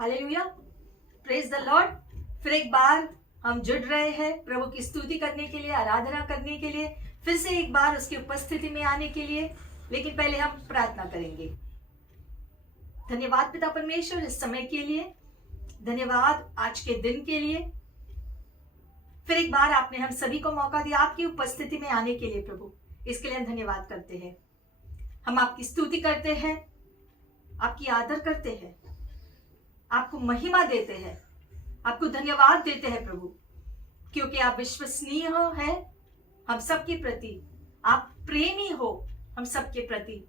Hallelujah, praise the Lord. फिर एक बार हम जुड़ रहे हैं प्रभु की स्तुति करने के लिए, आराधना करने के लिए, फिर से एक बार उसकी उपस्थिति में आने के लिए। लेकिन पहले हम प्रार्थना करेंगे। धन्यवाद पिता परमेश्वर इस समय के लिए, धन्यवाद आज के दिन के लिए। फिर एक बार आपने हम सभी को मौका दिया आपकी उपस्थिति में आने के लिए। प्रभु इसके लिए हम धन्यवाद करते हैं। हम आपकी स्तुति करते हैं, आपकी आदर करते हैं, आपको महिमा देते हैं, आपको धन्यवाद देते हैं प्रभु, क्योंकि आप विश्वसनीय हो है हम सबके प्रति, आप प्रेमी हो हम सबके प्रति।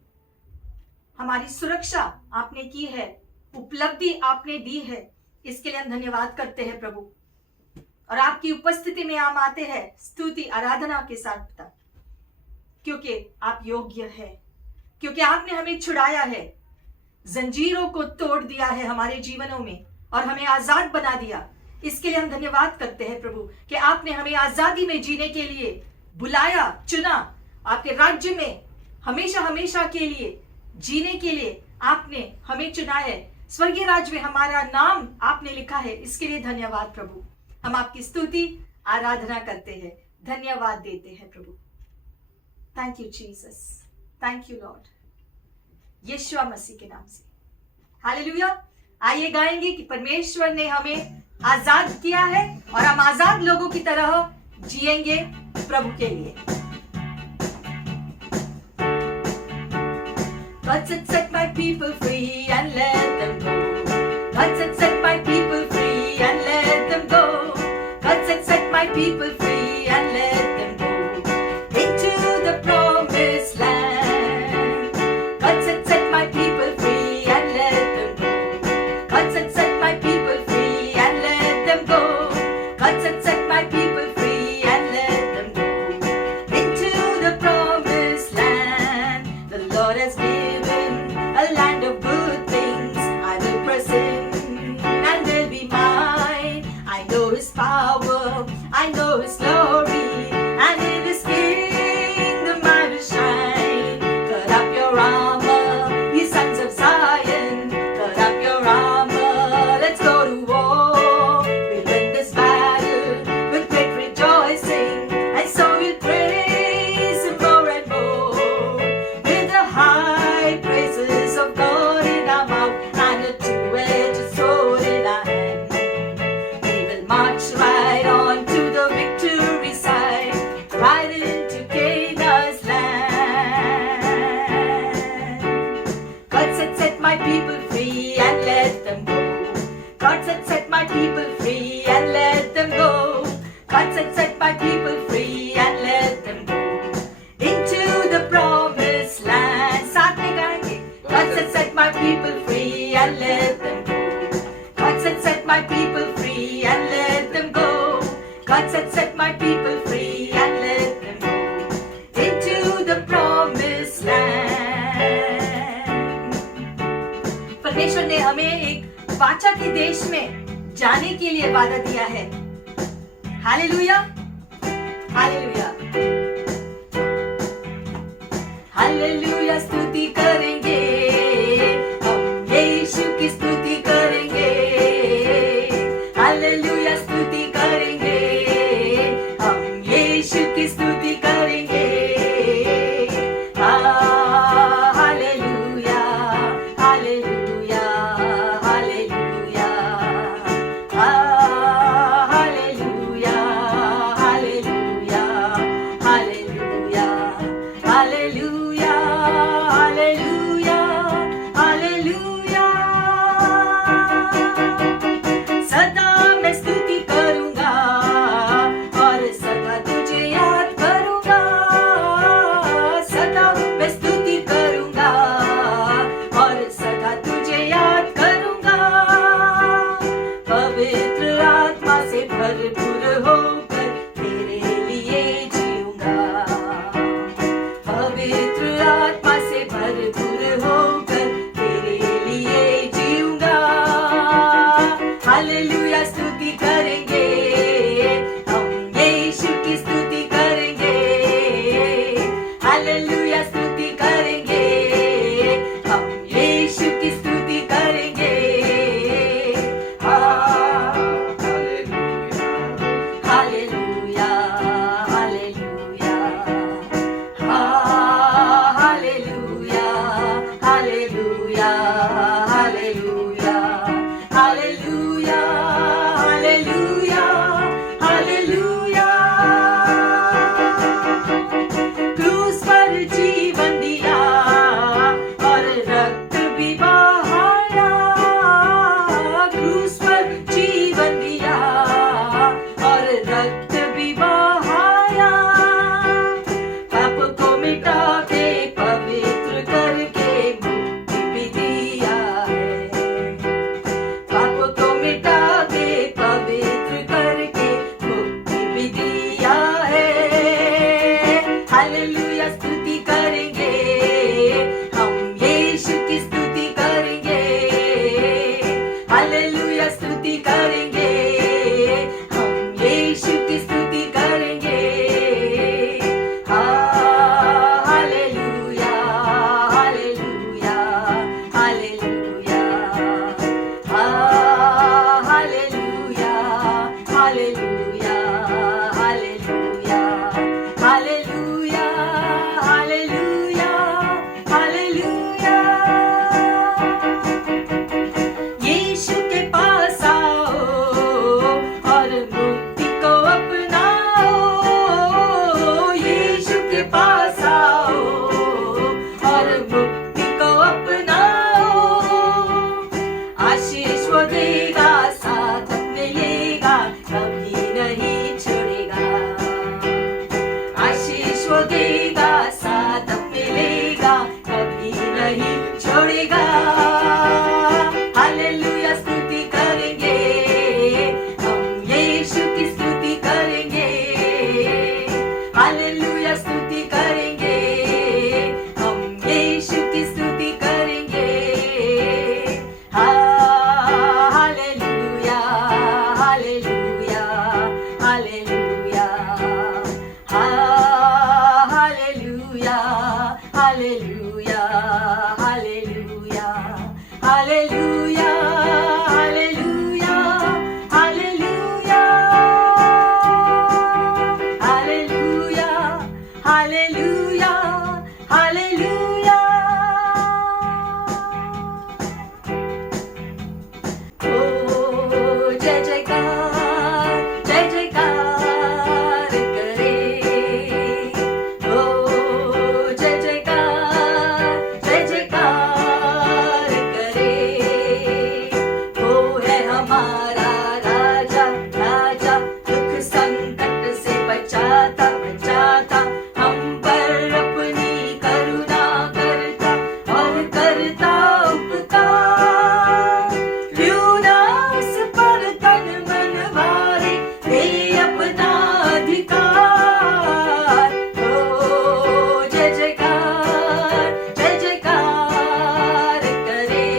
हमारी सुरक्षा आपने की है, उपलब्धि आपने दी है, इसके लिए हम धन्यवाद करते हैं प्रभु। और आपकी उपस्थिति में हम आते हैं स्तुति आराधना के साथ पिता, क्योंकि आप योग्य है, क्योंकि आपने हमें छुड़ाया है, जंजीरों को तोड़ दिया है हमारे जीवनों में और हमें आजाद बना दिया। इसके लिए हम धन्यवाद करते हैं प्रभु कि आपने हमें आजादी में जीने के लिए बुलाया, चुना। आपके राज्य में हमेशा हमेशा के लिए जीने के लिए आपने हमें चुना है। स्वर्गीय राज्य में हमारा नाम आपने लिखा है, इसके लिए धन्यवाद प्रभु। हम आपकी स्तुति आराधना करते हैं, धन्यवाद देते हैं प्रभु। Thank you Jesus, thank you Lord, Yeshu Masih के नाम से। हालेलुया। आइए गाएंगे कि परमेश्वर ने हमें आजाद किया है और हम आजाद लोगों की तरह जिएंगे प्रभु के लिए। God said, set my people free and let them go. God said, set my people free and let them go. God said, set my people free and let them go into the promised land. God said, set my people free and let them go. God said, set my people free and let them go. God said, set my people free and let them go into the promised land. The Lord has given a land of good things. I will press in and they'll be mine. I know His power, I know His glory, and in His kingdom I will shine. Cut up your armor, ye sons of Zion. Cut up your armor, let's go to war. We'll win this battle with great rejoicing, and so we'll praise Him more and more. With the high praises of God in our mouth and a two-edged sword in our hand, we will march right on to the victory side, right into Canaan's land. God said, set my people free and let them go. God said, set my people free and let them go. God said, set my people free and let them go into the promised land. साथ में गाएंगे। God said, set my people free and let them go. God said, set my people free and let them go. God said, set my people free and let them go into the promised land. परमेश्वर ने हमें एक वाचा के देश में जाने के लिए वादा दिया है। Hallelujah, hallelujah, hallelujah. स्तुति करेंगे हम, यीशु की स्तुति करेंगे। हालेलुया, स्तुति करेंगे हम, यीशु की स्तुति करेंगे। Hallelujah, hallelujah, hallelujah, hallelujah, hallelujah, hallelujah, hallelujah, hallelujah. Hallelujah hallelujah hallelujah hallelujah hallelujah क्रूस पर जीवन दिया और रक्त भी बहाया क्रूस पर जीवन दिया और रक्त भी बहाया पाप को मिटा के पवित्र करके मुक्ति भी दिया है पाप को मिटा के पवित्र करके मुक्ति भी दिया है हालेलुया स्तुति करेंगे हम यीशु की स्तुति करेंगे हालेलुया स्तुति करेंगे हम यीशु की स्तुति करेंगे hallelujah hallelujah hallelujah hallelujah hallelujah hallelujah hallelujah hallelujah hallelujah Yeshu के पास आओ और मुक्ति को अपनाओ यीशु के पास आओ और मुक्ति को अपनाओ आशीष वो देगा साथ अपने लेगा कभी नहीं छोड़ेगा आशीष वो देगा साथ अपने लेगा कभी नहीं छोड़ेगा हालेलुया स्तुति करेंगे हम यीशु की स्तुति करेंगे हालेलुया स्तुति करेंगे हम यीशु की स्तुति करेंगे hallelujah hallelujah hallelujah hallelujah hallelujah hallelujah hallelujah hallelujah hallelujah hallelujah hallelujah hallelujah ओ जय जयकार करे ओ जय जयकार करे वो है हमारा राजा राजा दुख संकट से बचाता बचाता हम पर अपनी करुणा करता और करता उपकार क्यों ना उस पर तन मन मारे दे अपना अधिकार ओ जय जयकार करे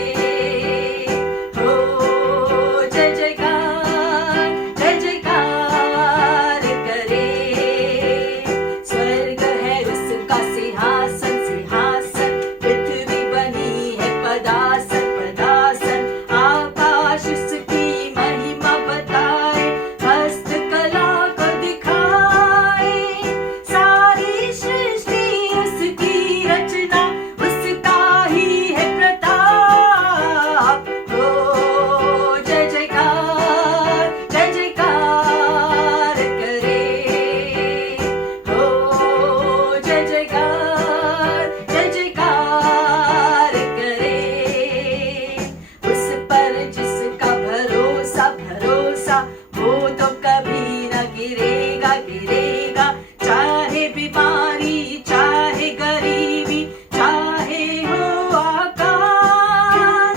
ओ जय जयकार करे स्वर्ग है उसका सिंहासन सिंहासन पृथ्वी बनी है पदासन पदासन आकाश उसकी महिमा बताए हस्तकला को दिखाए सारी सृष्टि उसकी रचना उसका ही है प्रताप ओ जय जयकार करे ओ जय जयकार करे उस पर जिसका भरोसा भरोसा वो तो कभी न गिरेगा गिरेगा चाहे बीमारी चाहे गरीबी चाहे हो आकार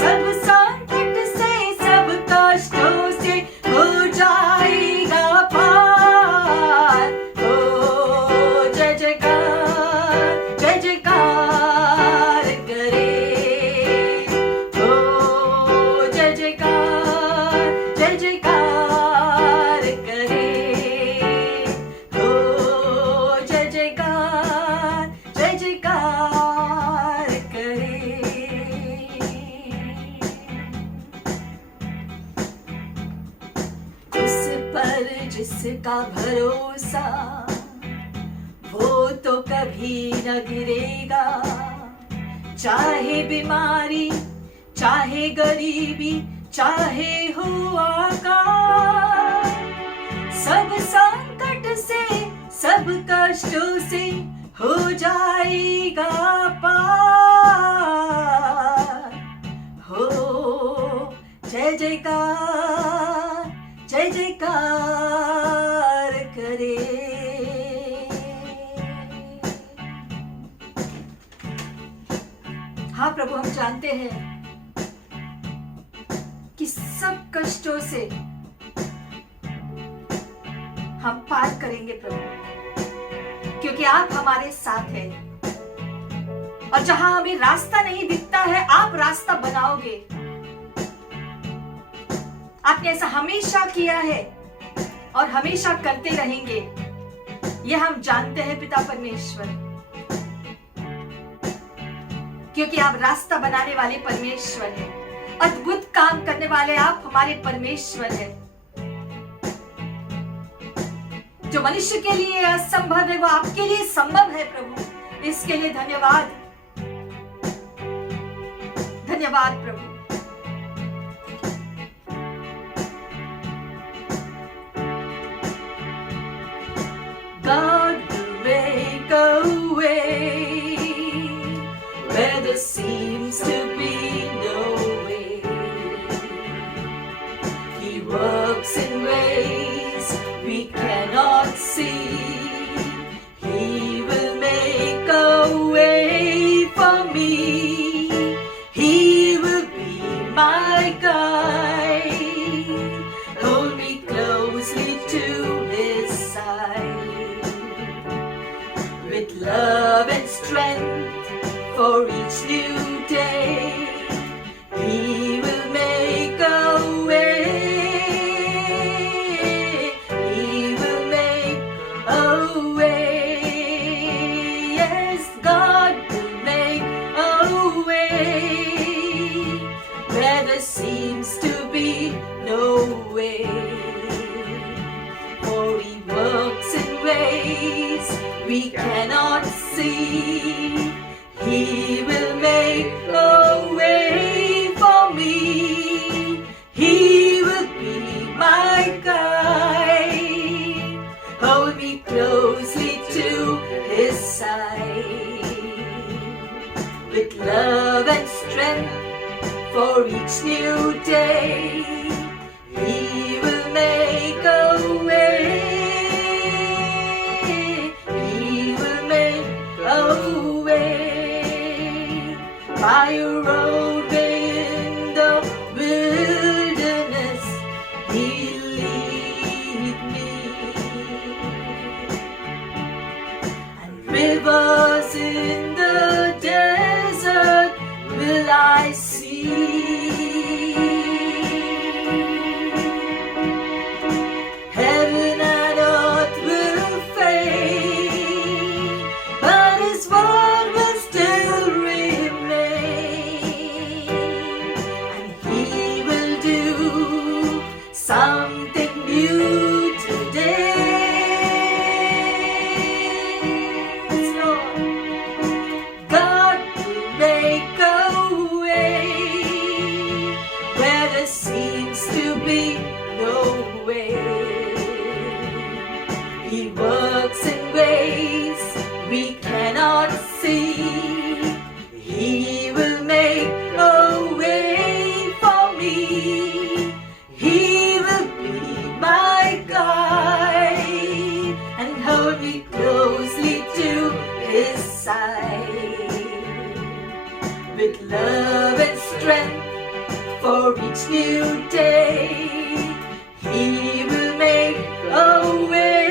सब संकट से सब कष्टों से हो जाएगा पार ओ जय जयकार करे ओ जय जयकार करे ओ जय जयकार करे उस पर जिसका भरोसा वो तो कभी न गिरेगा चाहे बीमारी, चाहे गरीबी, चाहे हो आकाश, सब संकट से, सब कष्टों से हो जाएगा पार। हो जय जयकार, जय जयकार करे। हाँ प्रभु, हम जानते हैं कि सब कष्टों से हम पार करेंगे प्रभु, क्योंकि आप हमारे साथ हैं। और जहां हमें रास्ता नहीं दिखता है, आप रास्ता बनाओगे। आपने ऐसा हमेशा किया है और हमेशा करते रहेंगे, ये हम जानते हैं पिता परमेश्वर, क्योंकि आप रास्ता बनाने वाले परमेश्वर हैं। अद्भुत काम करने वाले आप हमारे परमेश्वर हैं। जो मनुष्य के लिए असंभव है वो आपके लिए संभव है प्रभु। इसके लिए धन्यवाद, धन्यवाद प्रभु। God will make a way where there seems to be no way. He works in ways we cannot see. He will make a way for me. He will be my guide. Hold me closely to his side. With love and strength for each new day, he will make a way. He will make a way. Yes, God will make a way where there seems to be no way. For he works in ways we cannot see. He will make a way for me. He will be my guide. Hold me closely to his side. With love and strength for each new day, he will make a way. He will make a way. By a roadway in the wilderness, he'll lead me. And rivers in the desert will I see. Heaven and earth will fade, but his word will still remain. And he will do something new today. Yes, Lord. God will make a way where there seems to be no way. He works in ways we cannot see. He will make a way for me. He will be my guide and hold me closely to his side. With love and strength for each new day, he will make a way.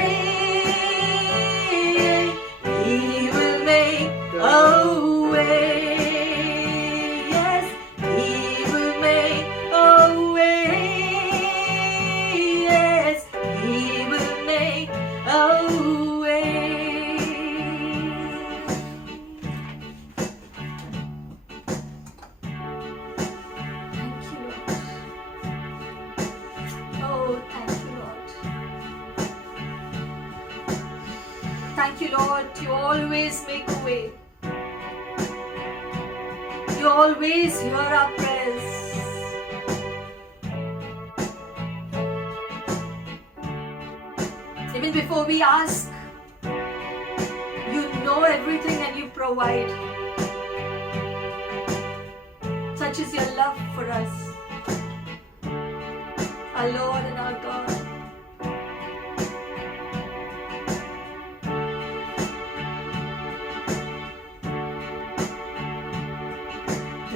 He will make a way. Yes, he will make a way. Yes, he will make a way. Thank you, Lord. Oh, thank you, Lord. Thank you, Lord. You always make a way. You always hear our prayers. Even before we ask, you know everything and you provide. Such is your love for us, our Lord and our God.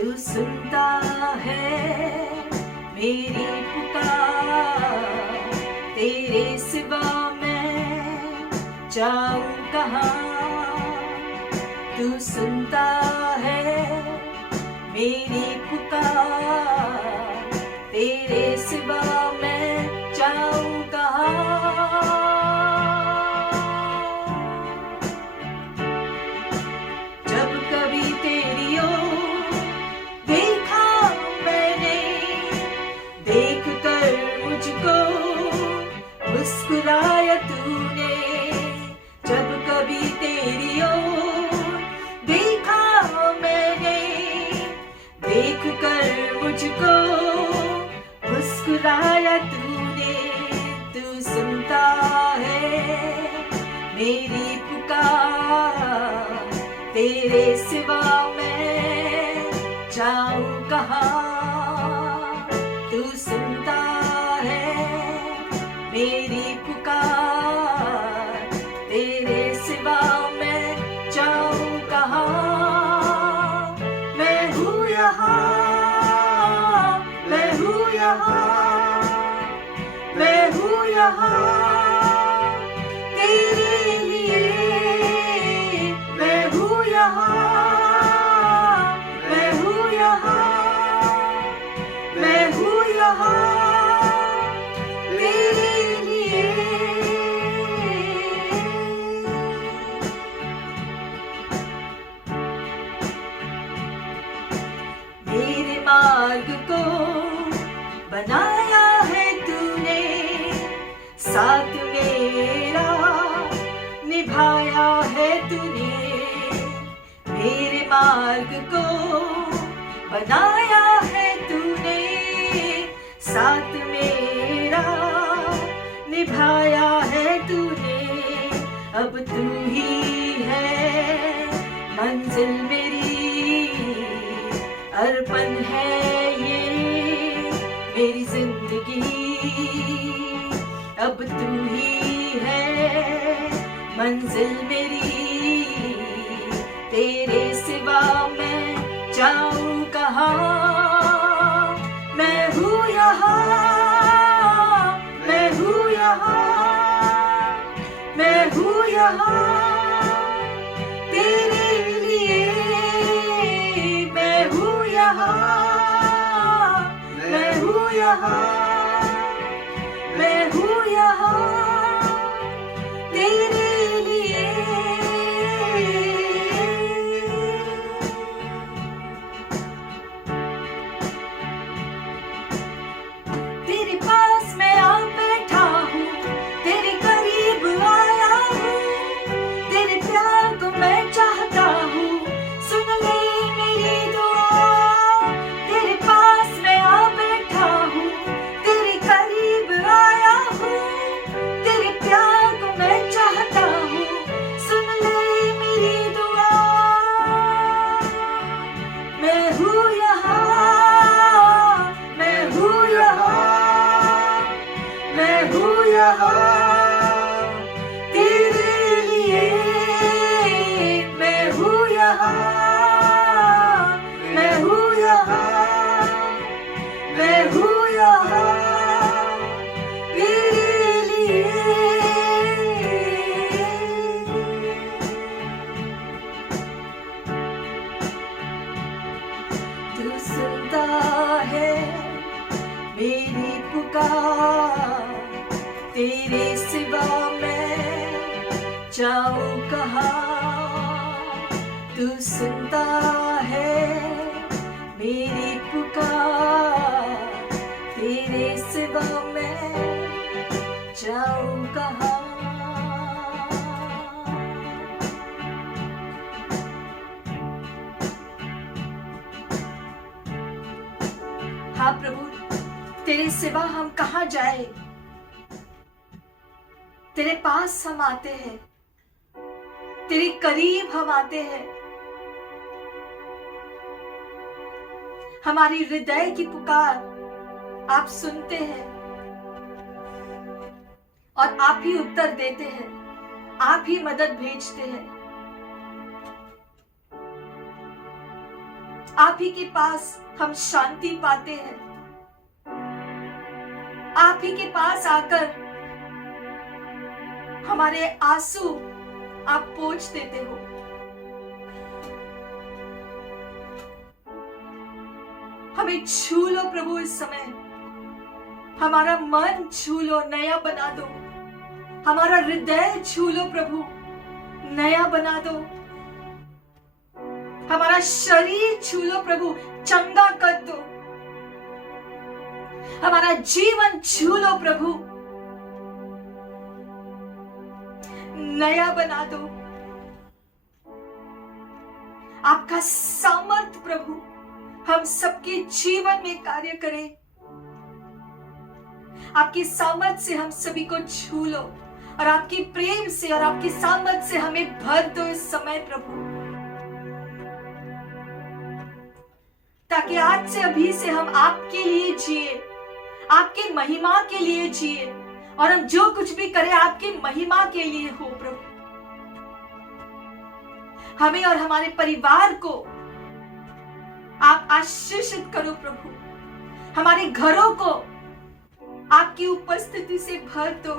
तू सुनता है मेरी पुकार, तेरे सिवा मैं जाऊं कहाँ। तू सुनता है मेरी पुकार, तेरे सिवा मैं जाऊं कहाँ। जब कभी तेरी ओर देखा मैंने, देख कर मुझको मुस्कुराया तूने। जब कभी तेरी ओर देखा मैंने, देख कर मुझको मुस्कुराया तूने। तू सुनता है मेरी पुकार, तेरे सिवा मैं जाऊं कहाँ। तू सुनता है मेरी पुकार, तेरे सिवा मैं जाऊं कहाँ। मैं हूँ यहाँ, मैं हूँ यहाँ, मैं हूँ यहाँ तेरे लिए। मैं हूँ यहाँ, मैं हूँ यहाँ, मैं हूँ यहाँ तेरे लिए। मेरे मार्ग को बनाया है तूने, साथ मेरा निभाया है तूने। मेरे मार्ग को बनाया है तूने, साथ मेरा निभाया है तूने। अब तू ही है मंजिल मेरी, अर्पण है ये मेरी जिंदगी। अब तू ही है मंजिल मेरी, तेरे सिवा मैं जाऊं कहाँ। मैं हूँ यहाँ, मैं हूँ यहाँ, मैं हूँ यहाँ तेरे लिए। मैं हूँ यहाँ, मैं हूँ यहाँ, मैं हूँ यहाँ तेरे लिए। तेरे पास मैं आ बैठा हूँ, तेरे करीब आया हूँ, तेरे प्यार को मैं चाहता हूँ, सुन ले मेरी दुआ। तेरे पास मैं आ बैठा हूँ, तेरे करीब आया हूँ, तेरे प्यार को मैं चाहता हूँ, सुन ले मेरी दुआ। मैं हूँ यहाँ, मैं हूँ यहाँ, मैं हूँ यहाँ तेरे लिए। मैं हूँ यहाँ, मैं हूँ यहाँ, मैं हूँ यहाँ तेरे लिए। तू सुनता है मेरी पुकार, तेरे सिवा मैं जाऊं कहाँ। तू सुनता है मेरी पुकार, तेरे सिवा मैं जाऊं कहाँ। हाँ प्रभु, तेरे सिवा हम कहाँ जाए। तेरे पास हम आते हैं, तेरे करीब हम आते हैं। हमारी हृदय की पुकार आप सुनते हैं और आप ही उत्तर देते हैं, आप ही मदद भेजते हैं। आप ही के पास हम शांति पाते हैं। आप ही के पास आकर हमारे आंसू आप पोंछ देते हो। हमें छू लो प्रभु इस समय, हमारा मन छू लो, नया बना दो। हमारा हृदय छू लो प्रभु, नया बना दो। हमारा शरीर छू लो प्रभु, चंगा कर दो। हमारा जीवन छू लो प्रभु, नया बना दो। आपका सामर्थ प्रभु हम सबके जीवन में कार्य करे। आपकी सामर्थ से हम सभी को छू लो और आपकी प्रेम से और आपकी सामर्थ से हमें भर दो इस समय प्रभु, ताकि आज से अभी से हम आपके लिए जिए, आपकी महिमा के लिए जिए और हम जो कुछ भी करें आपकी महिमा के लिए हो प्रभु। हमें और हमारे परिवार को आप आशीषित करो प्रभु। हमारे घरों को आपकी उपस्थिति से भर दो।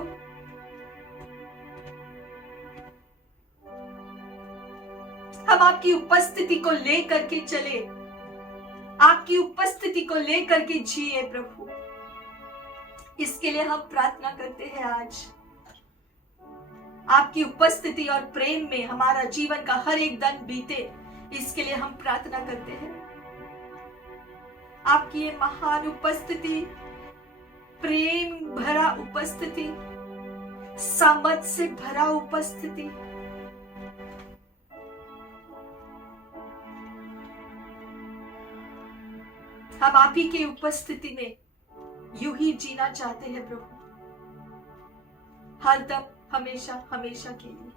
हम आपकी उपस्थिति को लेकर के चले, आपकी उपस्थिति को लेकर के जिए प्रभु। इसके लिए हम प्रार्थना करते हैं आज। आपकी उपस्थिति और प्रेम में हमारा जीवन का हर एक दिन बीते, इसके लिए हम प्रार्थना करते हैं। आपकी ये महान उपस्थिति, प्रेम भरा उपस्थिति, सामर्थ से भरा उपस्थिति, हम आप ही की उपस्थिति में यूं ही जीना चाहते हैं प्रभु, हरदम, हमेशा हमेशा के लिए।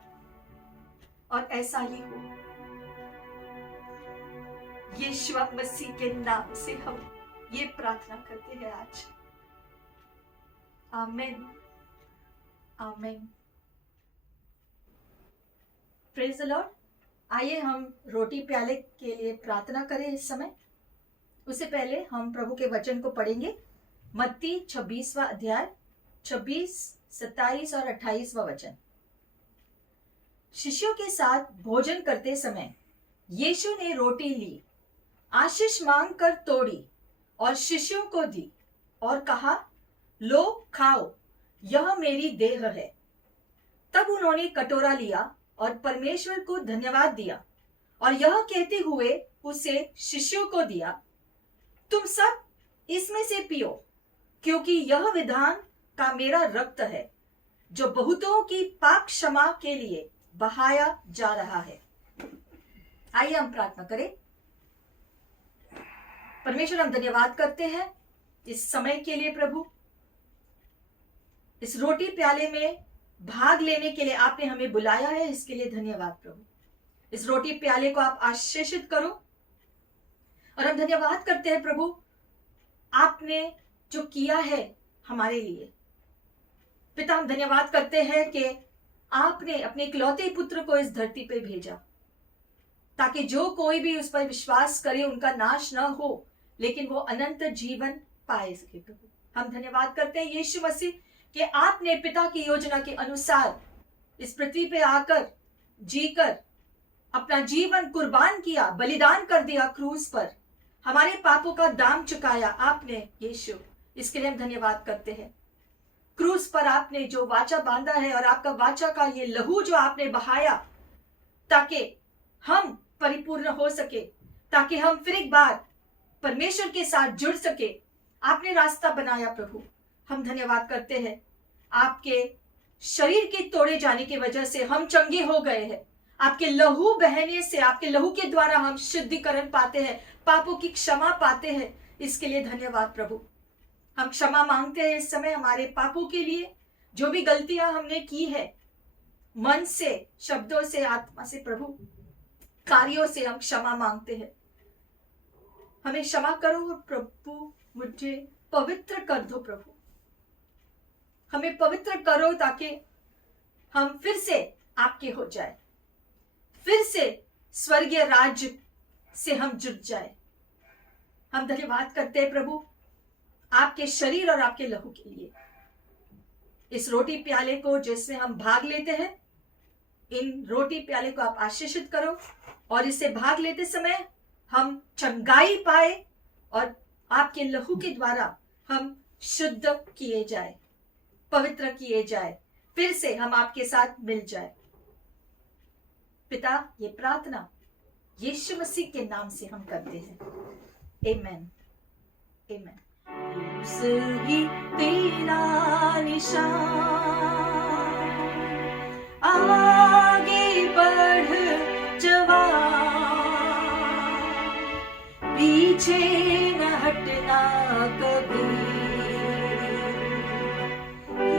और ऐसा ही हो, यीशु मसीह के नाम से हम ये प्रार्थना करते हैं आज। आमीन, आमीन। Praise the Lord. आइए हम रोटी प्याले के लिए प्रार्थना करें इस समय। उससे पहले हम प्रभु के वचन को पढ़ेंगे। मत्ती 26वां अध्याय 26, 27 और 28वां वचन। शिष्यों के साथ भोजन करते समय यीशु ने रोटी ली, आशीष मांगकर तोड़ी और शिष्यों को दी और कहा, लो खाओ, यह मेरी देह है। तब उन्होंने कटोरा लिया और परमेश्वर को धन्यवाद दिया और यह कहते हुए उसे शिष्यों को दिया, तुम सब इसमें से पियो, क्योंकि यह विधान का मेरा रक्त है जो बहुतों की पाप क्षमा के लिए बहाया जा रहा है। आइए हम प्रार्थना करें। परमेश्वर, हम धन्यवाद करते हैं इस समय के लिए प्रभु। इस रोटी प्याले में भाग लेने के लिए आपने हमें बुलाया है, इसके लिए धन्यवाद प्रभु। इस रोटी प्याले को आप आशीषित करो और हम धन्यवाद करते हैं प्रभु, आपने जो किया है हमारे लिए। पिता, हम धन्यवाद करते हैं कि आपने अपने इकलौते पुत्र को इस धरती पे भेजा, ताकि जो कोई भी उस पर विश्वास करे उनका नाश न हो, लेकिन वो अनंत जीवन पाए सके प्रभु। हम धन्यवाद करते हैं यीशु मसीह कि आपने पिता की योजना के अनुसार इस पृथ्वी पे आकर, जीकर, अपना जीवन कुर्बान किया, बलिदान कर दिया क्रूस पर, हमारे पापों का दाम चुकाया आपने यीशु। इसके लिए हम धन्यवाद करते हैं। क्रूस पर आपने जो वाचा बांधा है और आपका वाचा का ये लहू जो आपने बहाया, ताकि हम परिपूर्ण हो सके, ताकि हम फिर एक बार परमेश्वर के साथ जुड़ सके, आपने रास्ता बनाया प्रभु। हम धन्यवाद करते हैं, आपके शरीर के तोड़े जाने की वजह से हम चंगे हो गए हैं। आपके लहू बहने से, आपके लहू के द्वारा हम शुद्धिकरण पाते हैं, पापों की क्षमा पाते हैं। इसके लिए धन्यवाद प्रभु। हम क्षमा मांगते हैं इस समय हमारे पापों के लिए, जो भी गलतियां हमने की है मन से, शब्दों से, आत्मा से, प्रभु कार्यों से हम क्षमा मांगते हैं। हमें क्षमा करो और प्रभु मुझे पवित्र कर दो प्रभु, हमें पवित्र करो ताकि हम फिर से आपके हो जाए, फिर से स्वर्गीय राज्य से हम जुड़ जाए। हम धन्यवाद करते हैं प्रभु आपके शरीर और आपके लहू के लिए। इस रोटी प्याले को जिसमें हम भाग लेते हैं, इन रोटी प्याले को आप आशीषित करो और इससे भाग लेते समय हम चंगाई पाए और आपके लहू के द्वारा हम शुद्ध किए जाए, पवित्र किए जाए, फिर से हम आपके साथ मिल जाए। पिता, ये प्रार्थना यीशु मसीह के नाम से हम करते हैं। आमेन, आमेन। क्रूस ही तेरा निशान, आगे बढ़ जवान, पीछे न हटना कभी,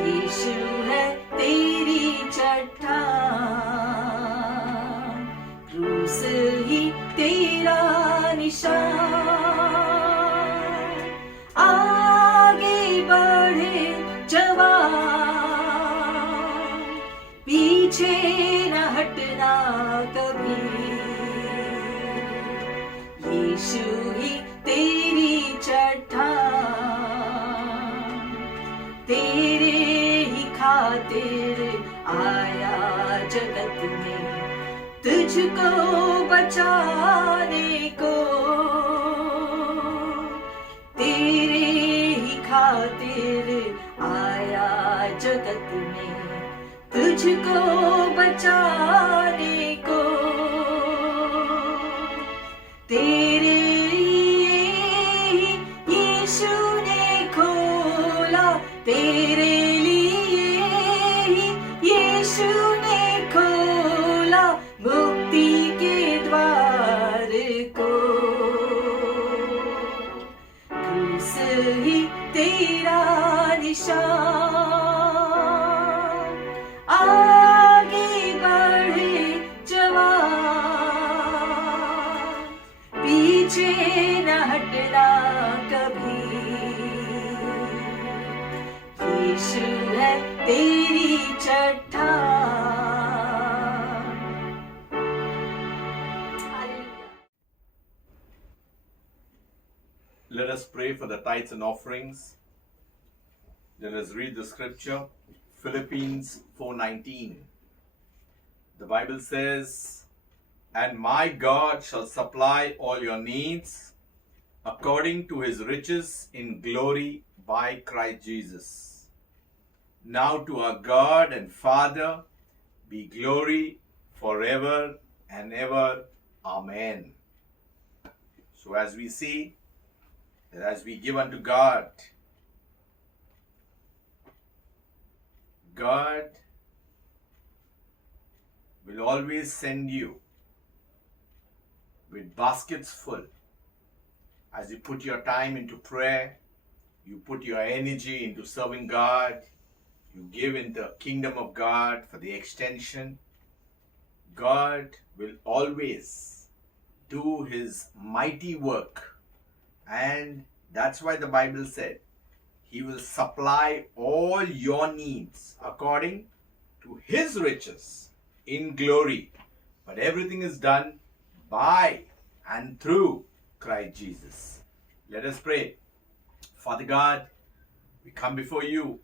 यीशु है तेरी चट्टान, क्रूस ही तेरा निशान, आगे बढ़े जवान, पीछे न हटना कभी, यीशु ही तेरी चट्टान, तेरे ही खातिर आया जगत में, तुझको बचाने को, तेरे ही खातिर आया जगत में, तुझको बचाने को, तेरे लिए यीशु ने खोला, तेरे लिए यीशु ने खोला मुक्ति के द्वार को, क्रूस ही तेरा निशान, आगे बढ़े जवान, पीछे न हटना कभी, यीशु है तेरी चट्टान। Let us pray for the tithes and offerings. Let us read the scripture, Philippians 4:19. The Bible says, "And my God shall supply all your needs according to his riches in glory by Christ Jesus. Now to our God and Father be glory forever and ever. Amen." So as we see, that as we give unto God, God will always send you with baskets full. As you put your time into prayer, you put your energy into serving God, you give in the kingdom of God for the extension, God will always do his mighty work. And that's why the Bible said, he will supply all your needs according to his riches in glory. But everything is done by and through Christ Jesus. Let us pray. Father God, we come before you.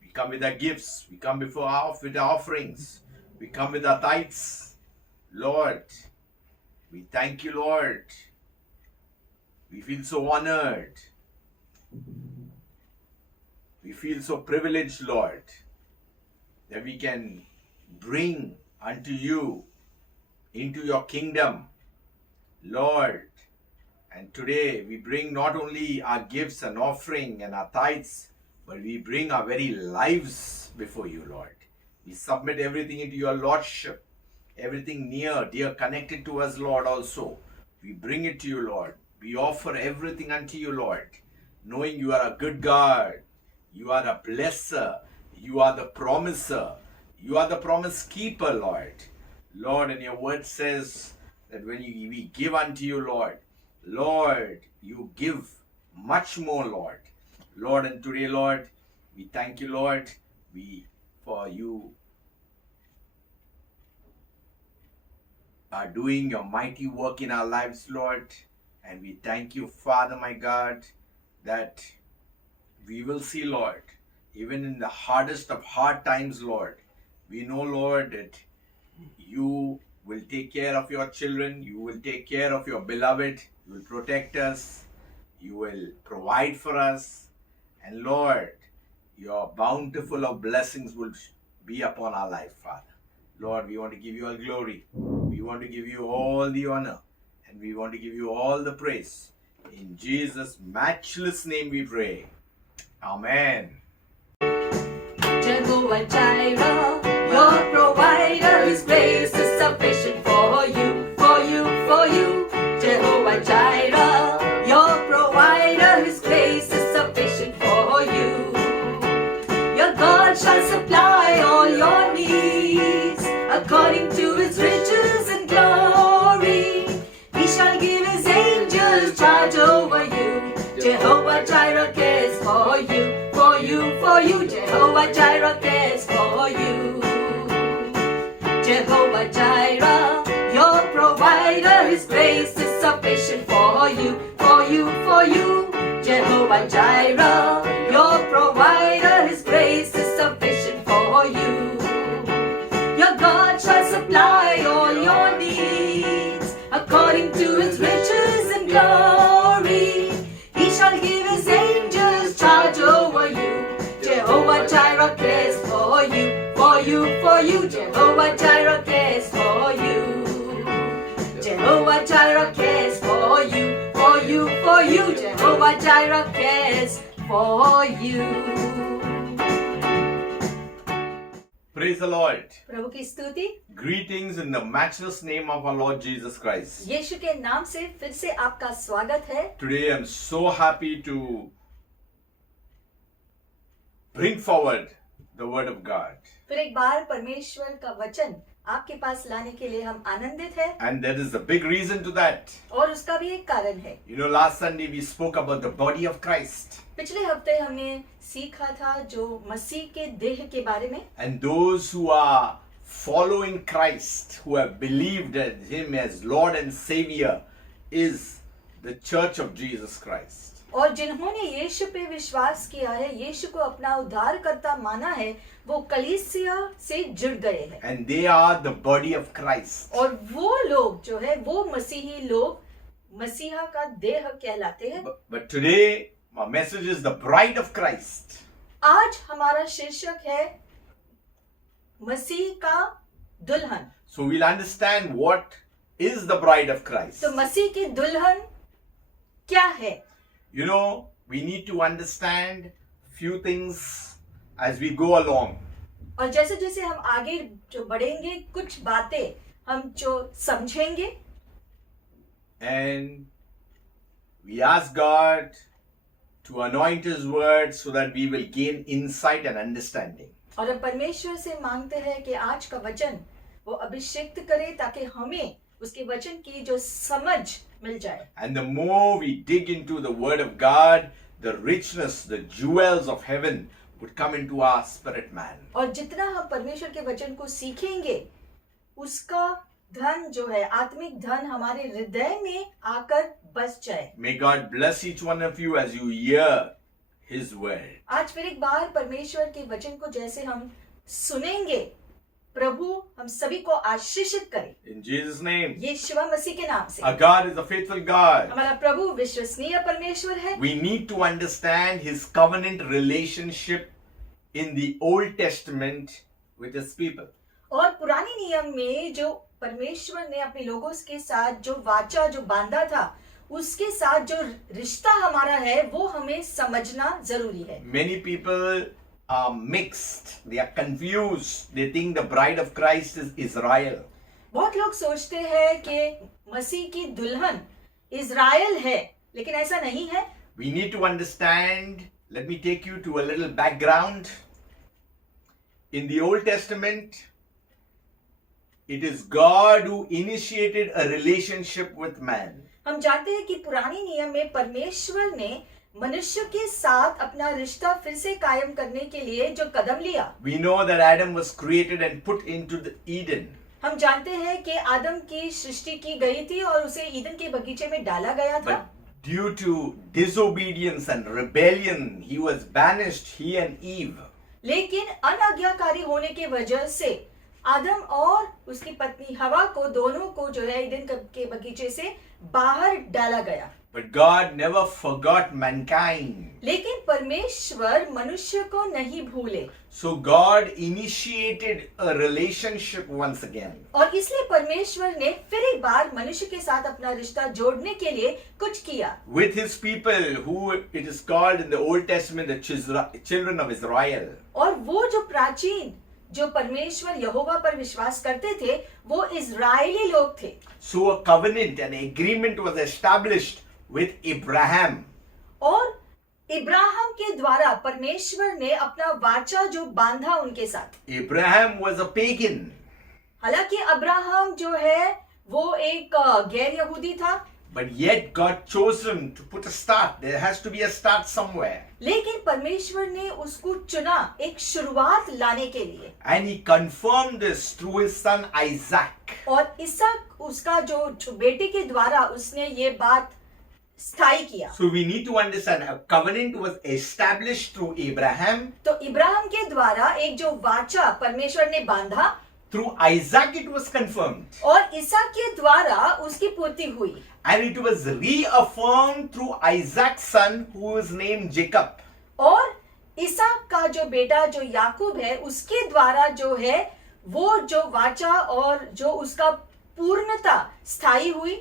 We come with our gifts. We come with our offerings. We come with our tithes. Lord, we thank you, Lord. We feel so honored. We feel so privileged, Lord, that we can bring unto you into your kingdom, Lord. And today we bring not only our gifts and offering and our tithes, but we bring our very lives before you, Lord. We submit everything into your Lordship, everything near, dear, connected to us, Lord, also. We bring it to you, Lord. We offer everything unto you, Lord, knowing you are a good God. You are a blesser. You are the promiser. You are the promise keeper, Lord. Lord, and your word says that when we give unto you, Lord, you give much more, Lord. Lord, and today, Lord, we thank you, Lord, for you are doing your mighty work in our lives, Lord. And we thank you, Father, my God, that we will see, Lord, even in the hardest of hard times, Lord, we know, Lord, that you will take care of your children. You will take care of your beloved. You will protect us. You will provide for us. And Lord, your bountiful of blessings will be upon our life, Father. Lord, we want to give you all glory. We want to give you all the honor. And we want to give you all the praise. In Jesus' matchless name we pray. Amen. Jehovah Jireh, your provider, His grace is sufficient for you, for you, for you. Jehovah Jireh, your provider, His grace is sufficient for you. Your God shall supply all your needs according to His riches and glory. He shall give His angels charge over you. Jehovah Jireh cares for you, for you, for you. Jehovah Jireh cares for you. Jehovah Jireh, your provider, His grace is sufficient for you, for you, for you. Jehovah Jireh, your provider, His grace is sufficient for you. Your God shall supply all your needs according to His riches and glory. He shall give His angels charge over you. Jehovah Jireh cares for you, for you, for you. Jehovah Jireh cares for you. Jehovah Jireh cares for you, for you, for you. Jehovah Jireh cares for you. Praise the Lord. प्रभु की स्तुति। Greetings in the matchless name of our Lord Jesus Christ. यीशु के नाम से फिर से आपका स्वागत है। Today I'm so happy to bring forward the word of God. फिर एक बार परमेश्वर का वचन आपके पास लाने के लिए हम आनंदित हैं। And there is a big reason to that. और उसका भी एक कारण है। You know, last Sunday we spoke about the body of Christ. पिछले हफ्ते हमने सीखा था जो मसीह के देह के बारे में। And those who are following Christ, who have believed in Him as Lord and Savior, is the Church of Jesus Christ. और जिन्होंने यीशु पे विश्वास किया है, यीशु को अपना उद्धारकर्ता माना है, वो कलीसिया से जुड़ गए हैं। And they are the body of Christ. और वो लोग जो है वो मसीही लोग मसीहा का देह कहलाते हैं। But today my message is the bride of Christ. आज हमारा शीर्षक है मसीह का दुल्हन। So we'll understand what is the bride of Christ. तो मसीह की दुल्हन क्या है? You know, we need to understand few things as we go along. और जैसे जैसे हम आगे जो बढ़ेंगे कुछ बातें हम जो समझेंगे। And we ask God to anoint His word so that we will gain insight and understanding. और हम परमेश्वर से मांगते हैं कि आज का वचन वो अभिषेक करे ताकि हमें उसके वचन की जो समझ मिल जाए। And the more we dig into the word of God, the richness, the jewels of heaven would come into our spirit man. और जितना हम परमेश्वर के वचन को सीखेंगे उसका धन जो है आत्मिक धन हमारे हृदय में आकर बस जाए। May God bless each one of you as you hear His word. आज फिर एक बार परमेश्वर के वचन को जैसे हम सुनेंगे, प्रभु हम सभी को आशीषित करे। In Jesus' name. यीशु मसीह के नाम से। Our God is a faithful God. हमारा प्रभु विश्वसनीय परमेश्वर है। We need to understand His covenant relationship in the Old Testament with His people. और पुराने नियम में जो परमेश्वर ने अपने लोगों के साथ जो वाचा जो बांधा था उसके साथ जो रिश्ता हमारा है वो हमें समझना जरूरी है। Many people are mixed. They are confused. They think the bride of Christ is Israel. बहुत लोग सोचते हैं कि मसीह की दुल्हन इज़राइल है, लेकिन ऐसा नहीं है। We need to understand. Let me take you to a little background. In the Old Testament, it is God who initiated a relationship with man. हम जानते हैं कि पुराने नियम में परमेश्वर ने मनुष्य के साथ अपना रिश्ता फिर से कायम करने के लिए जो कदम लिया। We know that Adam was created and put into the Eden. हम जानते हैं कि आदम की सृष्टि की गई थी और उसे ईदन के बगीचे में डाला गया था। But due to disobedience and rebellion, he was banished, he and Eve. लेकिन अनाज्ञाकारी होने की वजह से आदम और उसकी पत्नी हवा को दोनों को जो है ईदन के बगीचे से बाहर डाला गया। But God never forgot mankind. लेकिन परमेश्वर मनुष्य को नहीं भूले। So God initiated a relationship once again. और इसलिए परमेश्वर ने फिर एक बार मनुष्य के साथ अपना रिश्ता जोड़ने के लिए कुछ किया। With his people, who it is called in the Old Testament the children of Israel. और वो जो प्राचीन जो परमेश्वर यहोवा पर विश्वास करते थे वो इज़राइली लोग थे। So a covenant, an agreement was established with Abraham. और इब्राहिम के द्वारा परमेश्वर ने अपना वाचा जो बांधा उनके साथ। Abraham was a pagan. हालांकि अब्राहम जो है वो एक गैर यहूदी था, But yet God chose him to put a start. There has to be a start somewhere. लेकिन परमेश्वर ने उसको चुना एक शुरुआत लाने के लिए। And he confirmed this through his son Isaac. और इसक उसका जो बेटे के द्वारा उसने ये बात स्थायी किया। So we need to understand a covenant was established through Abraham. तो इब्राहिम के द्वारा एक जो वाचा परमेश्वर ने बांधा, Through Isaac it was confirmed. और इसक के द्वारा उसकी पूर्ति हुई। And it was reaffirmed through Isaac's son who is named Jacob. और इसक का जो बेटा जो याकूब है उसके द्वारा जो है वो जो वाचा और जो उसका पूर्णता स्थायी हुई।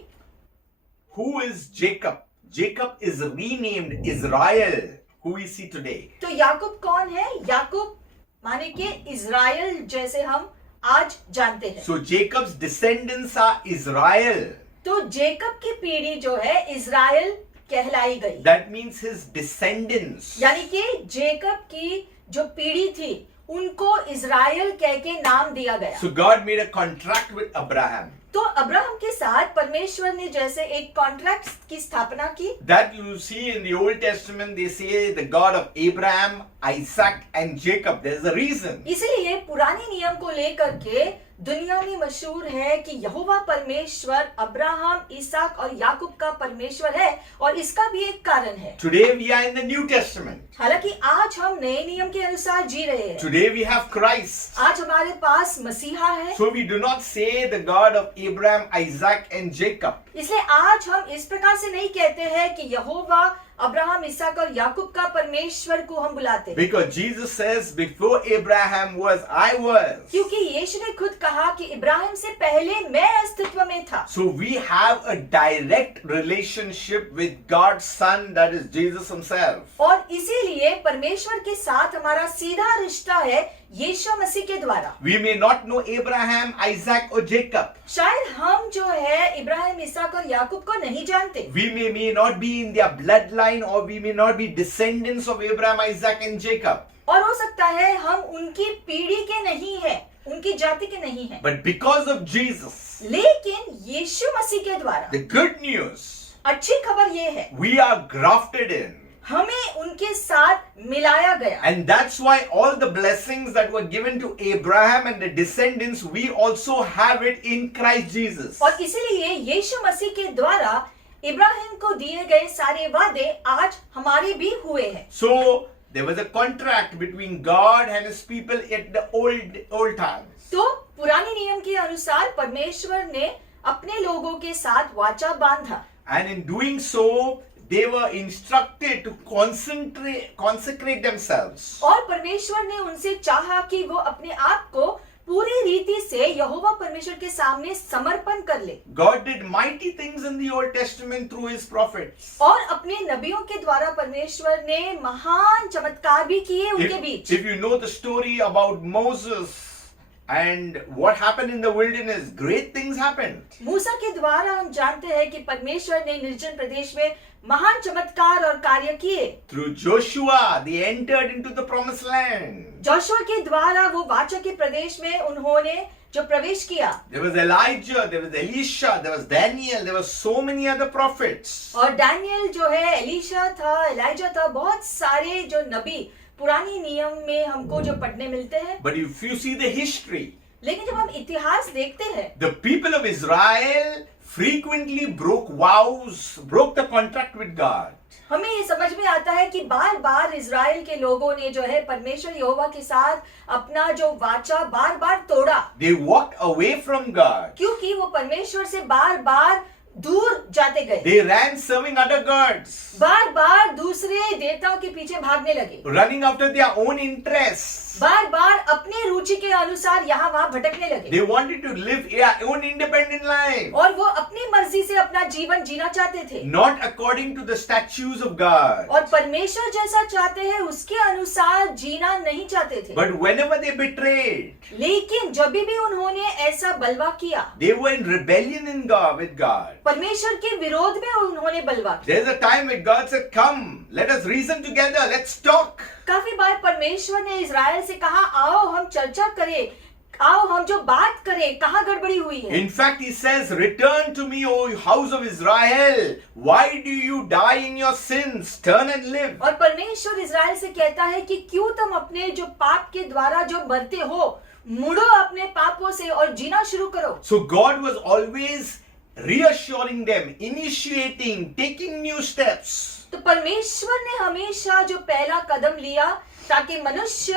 Who is Jacob? Jacob is renamed Israel, who we see today. तो याकूब कौन है? याकूब माने कि इज़राइल जैसे हम आज जानते हैं। So Jacob's descendants are Israel. तो जेकब की पीढ़ी जो है इज़राइल कहलाई गई। That means his descendants. यानी कि जेकब की जो पीढ़ी थी उनको इज़राइल कह के नाम दिया गया। So God made a contract with Abraham. तो अब्राहम के साथ परमेश्वर ने जैसे एक कॉन्ट्रैक्ट की स्थापना की। That you see in the Old Testament, they say the God of Abraham, Isaac and Jacob. There's a reason. इसलिए पुराने नियम को लेकर के दुनिया में मशहूर है कि यहोवा परमेश्वर अब्राहम, इसहाक और याकूब का परमेश्वर है और इसका भी एक कारण है। Today we are in the New Testament. हालांकि आज हम नए नियम के अनुसार जी रहे हैं। Today we have Christ. आज हमारे पास मसीहा है। So we do not say the God of Abraham, Isaac and Jacob. इसलिए आज हम इस प्रकार से नहीं कहते हैं कि यहोवा अब्राहम, इसहाक और याकूब का परमेश्वर को हम बुलाते हैं। Because Jesus says, before Abraham was, I was. क्योंकि यीशु ने खुद कहा कि इब्राहिम से पहले मैं अस्तित्व में था। So we have a direct relationship with God's Son, that is Jesus himself. और इसीलिए परमेश्वर के साथ हमारा सीधा रिश्ता है यीशु मसीह के द्वारा। We may not know Abraham, Isaac or Jacob. शायद हम जो है इब्राहिम, इसहाक और याकूब को नहीं जानते। We may not be in their bloodline, or we may not be descendants of Abraham, Isaac and Jacob. और हो सकता है हम उनकी पीढ़ी के नहीं है, उनकी जाति के नहीं है। But because of Jesus, लेकिन यीशु मसीह के द्वारा the good news, अच्छी खबर ये है we are grafted in. हमें उनके साथ मिलाया गया। And that's why all the blessings that were given to Abraham and the descendants, we also have it in Christ Jesus. और इसीलिए यीशु मसीह के द्वारा इब्राहिम को दिए गए सारे वादे आज हमारे भी हुए हैं। So there was a contract between God and his people at the old times. तो पुराने नियम के अनुसार परमेश्वर ने अपने लोगों के साथ वाचा बांधा। And in doing so, they were instructed to consecrate themselves. और परमेश्वर ने उनसे चाहा कि वो अपने आप को पूरी रीति से यहोवा परमेश्वर के सामने समर्पण कर ले। God did mighty things in the Old Testament through his prophets. और अपने नबियों के द्वारा परमेश्वर ने महान चमत्कार भी किए उनके बीच। If you know the story about Moses And what happened in the wilderness? Great things happened. मूसा के द्वारा हम जानते हैं कि परमेश्वर ने निर्जन प्रदेश में महान चमत्कार और कार्य किए। Through Joshua, they entered into the promised land. Joshua के द्वारा वो वाचा के प्रदेश में उन्होंने जो प्रवेश किया। There was Elijah, there was Elisha, there was Daniel, there were so many other prophets. और डैनियल जो है, एलीशा था, एलाइजा था, बहुत सारे जो नबी पुरानी नियम में हमको जो पढ़ने मिलते हैं। But if you see the history, लेकिन जब हम इतिहास देखते हैं, the people of Israel frequently broke vows, broke the contract with God. हमें ये समझ में आता है कि बार बार इजराइल के लोगों ने जो है परमेश्वर यहोवा के साथ अपना जो वाचा बार बार तोड़ा, They walked away from God. क्योंकि वो परमेश्वर से बार बार दूर जाते गए, They ran serving other gods, बार बार दूसरे देवताओं के पीछे भागने लगे, running after their own interests. बार बार अपने रुचि के अनुसार यहाँ वहाँ भटकने लगे, They wanted to live their own independent life, और वो अपनी मर्जी से अपना जीवन जीना चाहते थे, not according to the statutes of God. और परमेश्वर जैसा चाहते हैं उसके अनुसार जीना नहीं चाहते थे। But whenever they betrayed, लेकिन जब भी उन्होंने ऐसा बलवा किया, they were in rebellion in God with God. परमेश्वर के विरोध में उन्होंने बलवा किया। There's a time when God said, "Come, let us reason together. Let's talk." काफी बार परमेश्वर ने इजराइल से कहा, आओ हम चर्चा करें, आओ हम जो बात करें, कहाँ गड़बड़ी हुई है। In fact, he says, "Return to me, O house of Israel. Why do you die in your sins? Turn and live." और परमेश्वर इजराइल से कहता है कि क्यों तुम अपने जो पाप के द्वारा जो मरते हो, मुड़ो अपने पापों से और जीना शुरू करो। So God was always reassuring them, initiating, taking new steps. तो परमेश्वर ने हमेशा जो पहला कदम लिया ताकि मनुष्य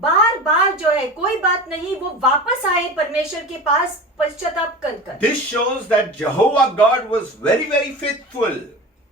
बार बार जो है कोई बात नहीं वो वापस आए परमेश्वर के पास पश्चाताप कर। This shows that Jehovah God was very, very faithful.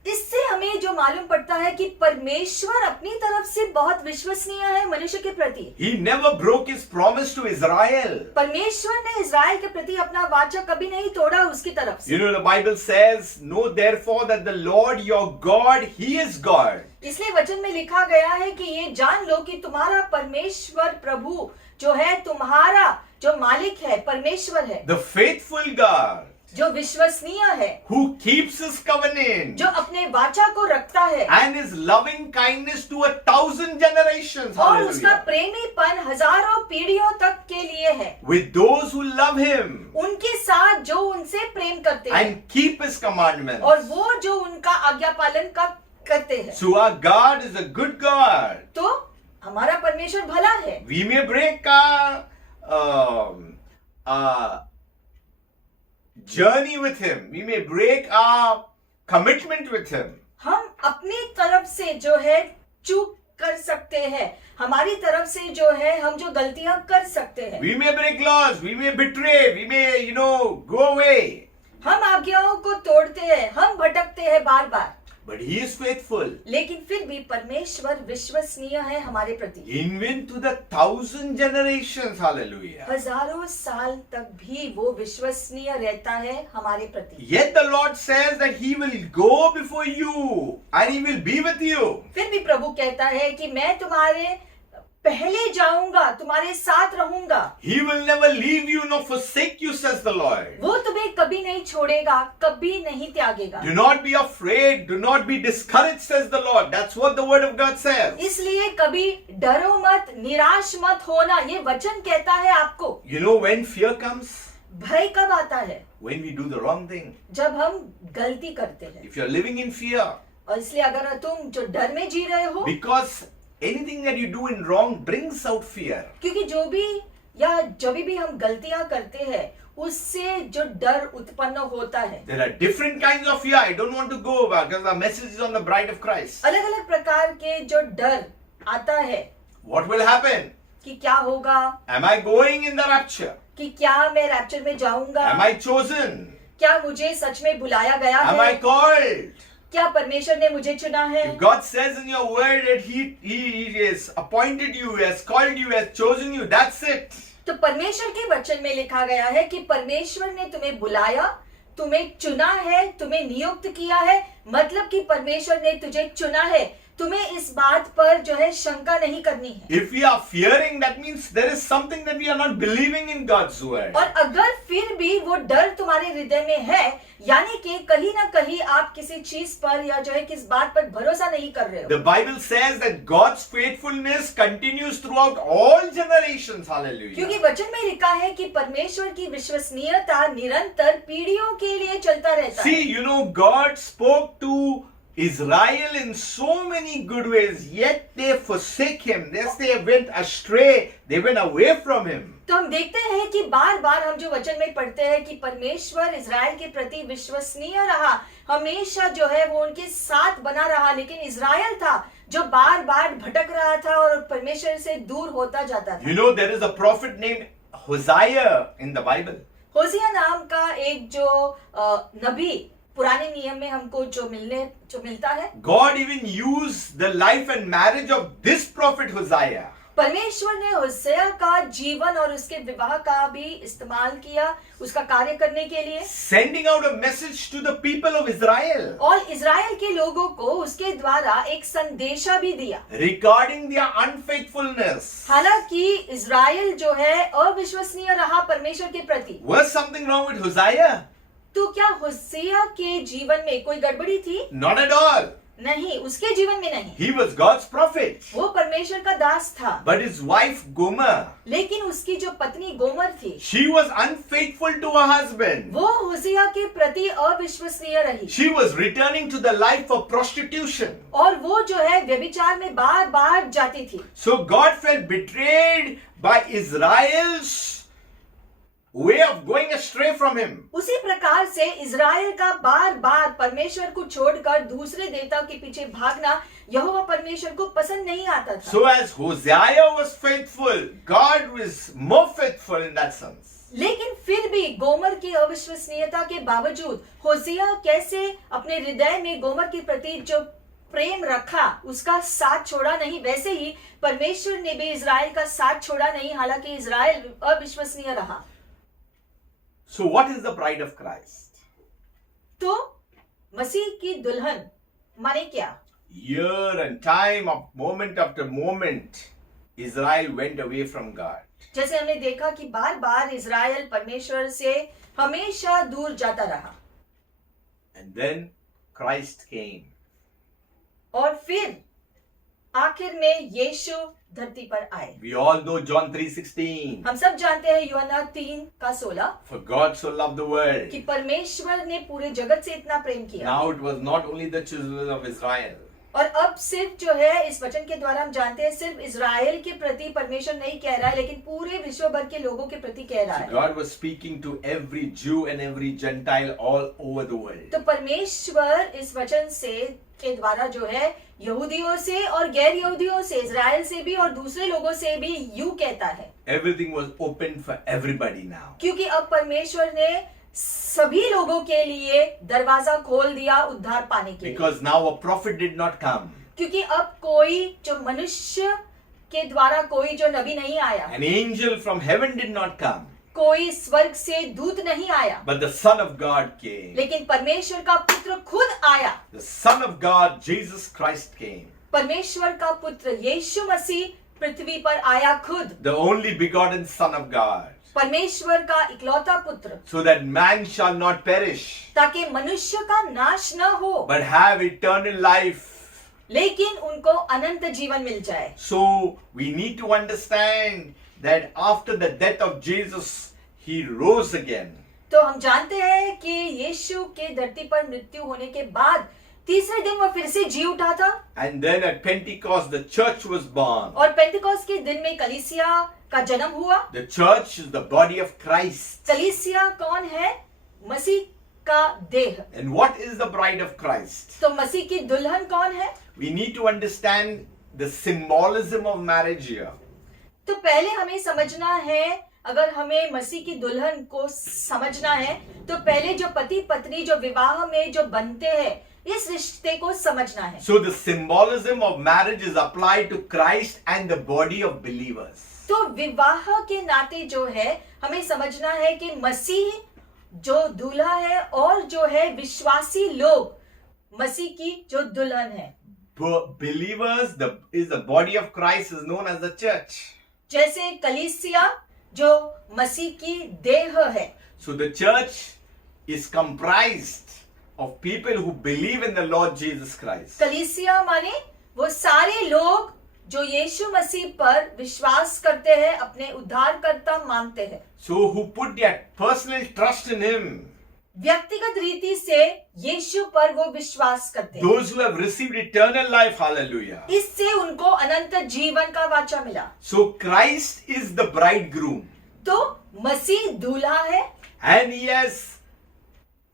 इससे हमें जो मालूम पड़ता है कि परमेश्वर अपनी तरफ से बहुत विश्वसनीय है मनुष्य के प्रति। He never broke his promise to Israel. परमेश्वर ने इजराइल के प्रति अपना वाचा कभी नहीं तोड़ा उसकी तरफ से। You know, the Bible says, "Know therefore that the Lord your God, He is God." इसलिए वचन में लिखा गया है कि ये जान लो कि तुम्हारा परमेश्वर प्रभु जो है, तुम्हारा जो मालिक है परमेश्वर है, The faithful God, जो विश्वसनीय है, who keeps his covenant जो अपने वाचा को रखता है and his loving kindness to 1,000 generations. और उसका Hallelujah. प्रेमीपन हजारों पीढ़ियों तक के लिए है, With those who love him उनके साथ जो उनसे प्रेम करते हैं and keep his commandments. और वो जो उनका आज्ञा पालन करते हैं। So our God is a good God. तो हमारा परमेश्वर भला है। We may break our journey with him. We may break our commitment with him. हम अपनी तरफ से जो है चूक कर सकते हैं, हमारी तरफ से जो है हम जो गलतियां कर सकते हैं। We may break laws. We may betray. We may, go away. हम आज्ञाओं को तोड़ते हैं, हम भटकते हैं बार बार, But he is faithful. लेकिन फिर भी परमेश्वर विश्वसनीय है हमारे प्रति। Even to the 1,000 generations. Hallelujah. हजारों साल तक भी वो विश्वसनीय रहता है हमारे प्रति। Yet the Lord says that he will go before you and he will be with you. फिर भी प्रभु कहता है कि मैं तुम्हारे पहले जाऊंगा, तुम्हारे साथ रहूंगा। He will never leave you nor forsake you, says the Lord. वो तुम्हें कभी नहीं छोड़ेगा, कभी नहीं त्यागेगा। Do not be afraid. Do not be discouraged, says the Lord. That's what the word of God says. इसलिए कभी डरो मत, निराश मत होना, ये वचन कहता है आपको। You know when fear comes? भय कब आता है? When we do the wrong thing. जब हम गलती करते हैं। If you're living in fear, और इसलिए अगर तुम जो डर में जी रहे हो, because anything that you do in wrong brings out fear. क्योंकि जो भी या जब भी हम गलतियां करते हैं उससे जो डर उत्पन्न होता है। There are different kinds of fear. I don't want to go over because our message is on the bride of Christ. अलग अलग प्रकार के जो डर आता है What will happen? कि क्या होगा, Am I going in the rapture? कि क्या मैं रैप्चर में जाऊंगा, Am I chosen? क्या मुझे सच में बुलाया गया Am I है, called? क्या परमेश्वर ने मुझे चुना है। If God says in your word that He has appointed you, has called you, has chosen you, that's it. तो परमेश्वर के वचन में लिखा गया है कि परमेश्वर ने तुम्हें बुलाया, तुम्हें चुना है, तुम्हें नियुक्त किया है, मतलब कि परमेश्वर ने तुझे चुना है, तुम्हें इस बात पर जो है शंका नहीं करनी है। If we are fearing, that means there is something that we are not believing in God's word. और अगर फिर भी वो डर तुम्हारे हृदय में है, यानी कि कहीं ना कहीं आप किसी चीज पर या जो है किस बात पर भरोसा नहीं कर रहे हो। The Bible says that God's faithfulness continues throughout all generations. Hallelujah. क्योंकि वचन में लिखा है कि परमेश्वर की विश्वसनीयता निरंतर पीढ़ियों के लिए चलता रहता है। See, you know, God spoke to Israel in so many good ways, yet they forsake him. They went astray. They went away from him. तो हम देखते हैं कि बार बार हम जो वचन में पढ़ते हैं कि परमेश्वर इज़राइल के प्रति विश्वसनीय रहा, हमेशा जो है वो उनके साथ बना रहा, लेकिन इज़राइल था जो बार बार भटक रहा था और परमेश्वर से दूर होता जाता था। You know, there is a prophet named Hosea in the Bible. होसिया नाम का एक जो नबी पुराने नियम में हमको जो मिलता है। God even used the life and marriage of this prophet Hosea. परमेश्वर ने होसिया का जीवन और उसके विवाह का भी इस्तेमाल किया उसका कार्य करने के लिए, Sending out a message to the people of Israel. और इज़राइल के लोगों को उसके द्वारा एक संदेशा भी दिया Regarding their unfaithfulness. हालांकि इज़राइल जो है अविश्वसनीय रहा परमेश्वर के प्रति। Was something wrong with Hosea? तो क्या होसिया के जीवन में कोई गड़बड़ी थी? Not at all. नहीं, उसके जीवन में नहीं। He was God's prophet. वो परमेश्वर का दास था, But his wife Gomer, लेकिन उसकी जो पत्नी गोमर थी, she was unfaithful to her husband. वो होसिया के प्रति अविश्वसनीय रही, She was returning to the life of prostitution. और वो जो है व्यभिचार में बार बार जाती थी। So God felt betrayed by Israel's way of going astray from him. उसी प्रकार से इज़राइल का बार बार परमेश्वर को छोड़कर दूसरे देवता के पीछे भागना यहोवा परमेश्वर को पसंद नहीं आता था। So as Hosea was faithful, God was more faithful in that sense. लेकिन फिर भी गोमर की अविश्वसनीयता के बावजूद होसिया कैसे अपने हृदय में गोमर के प्रति जो प्रेम रखा उसका साथ छोड़ा नहीं, वैसे ही परमेश्वर ने भी इज़राइल का साथ छोड़ा नहीं, हालांकि इज़राइल अविश्वसनीय रहा। So what is the bride of Christ? तो मसीह की दुल्हन माने क्या? Year and time of moment after moment, Israel went away from God. जैसे हमने देखा कि बार बार इज़राइल परमेश्वर से हमेशा दूर जाता रहा, And then Christ came. और फिर आखिर में यीशु धरती पर आए। We all know John 3:16. हम सब जानते हैं यूहन्ना 3:16 For God so loved the world. कि परमेश्वर ने पूरे जगत से इतना प्रेम किया। Now it was not only the children of Israel. और अब सिर्फ जो है इस वचन के द्वारा हम जानते हैं सिर्फ इज़राइल के प्रति परमेश्वर नहीं कह रहा है, लेकिन पूरे विश्व भर के लोगों के प्रति कह रहा है। God was speaking to every Jew and every Gentile all over the world. तो परमेश्वर इस वचन से के द्वारा जो है यहूदियों से और गैर यहूदियों से, इज़राइल से भी और दूसरे लोगों से भी यूं कहता है। Everything was open for everybody now. क्योंकि अब परमेश्वर ने सभी लोगों के लिए दरवाजा खोल दिया उद्धार पाने के लिए। Because now a prophet did not come. क्योंकि अब कोई जो मनुष्य के द्वारा कोई जो नबी नहीं आया, An angel from heaven did not come. कोई स्वर्ग से दूत नहीं आया, But the Son of God came. लेकिन परमेश्वर का पुत्र खुद आया। The Son of God, Jesus Christ came. परमेश्वर का पुत्र यीशु मसीह पृथ्वी पर आया खुद, The only begotten Son of God. परमेश्वर का इकलौता पुत्र, So that man shall not perish, ताकि मनुष्य का नाश न हो, but have eternal life. लेकिन उनको अनंत जीवन मिल जाए। So we need to understand that after the death of Jesus, he rose again. तो हम जानते हैं कि यीशु के धरती पर मृत्यु होने के बाद तीसरे दिन वो फिर से जी उठा था, And then at Pentecost, the church was born. और पेंटिकोस्ट के दिन में कलीसिया का जन्म हुआ। The church is the body of Christ. कलीसिया कौन है? मसीह का देह। And what is the bride of Christ? तो मसीह की दुल्हन कौन है? We need to understand the symbolism of marriage here. तो पहले हमें समझना है, अगर हमें मसीह की दुल्हन को समझना है तो पहले जो पति पत्नी जो विवाह में जो बनते हैं इस रिश्ते को समझना है। So the symbolism of marriage is applied to Christ and the body of believers. तो विवाह के नाते जो है हमें समझना है कि मसीह जो दूल्हा है और जो है विश्वासी लोग मसीह की जो दुल्हन है। believers is the body of Christ is known as the church. जैसे कलीसिया जो मसीह की देह है, So the church is comprised of people who believe in the Lord Jesus Christ. कलीसिया माने वो सारे लोग जो यीशु मसीह पर विश्वास करते हैं, अपने उद्धारकर्ता मानते हैं, So who put their personal trust in Him. व्यक्तिगत रीति से यीशु पर वो विश्वास करते हैं। Those who have received eternal life, hallelujah. इससे उनको अनंत जीवन का वाचा मिला। So Christ is the bridegroom. तो मसीह दूल्हा है And He has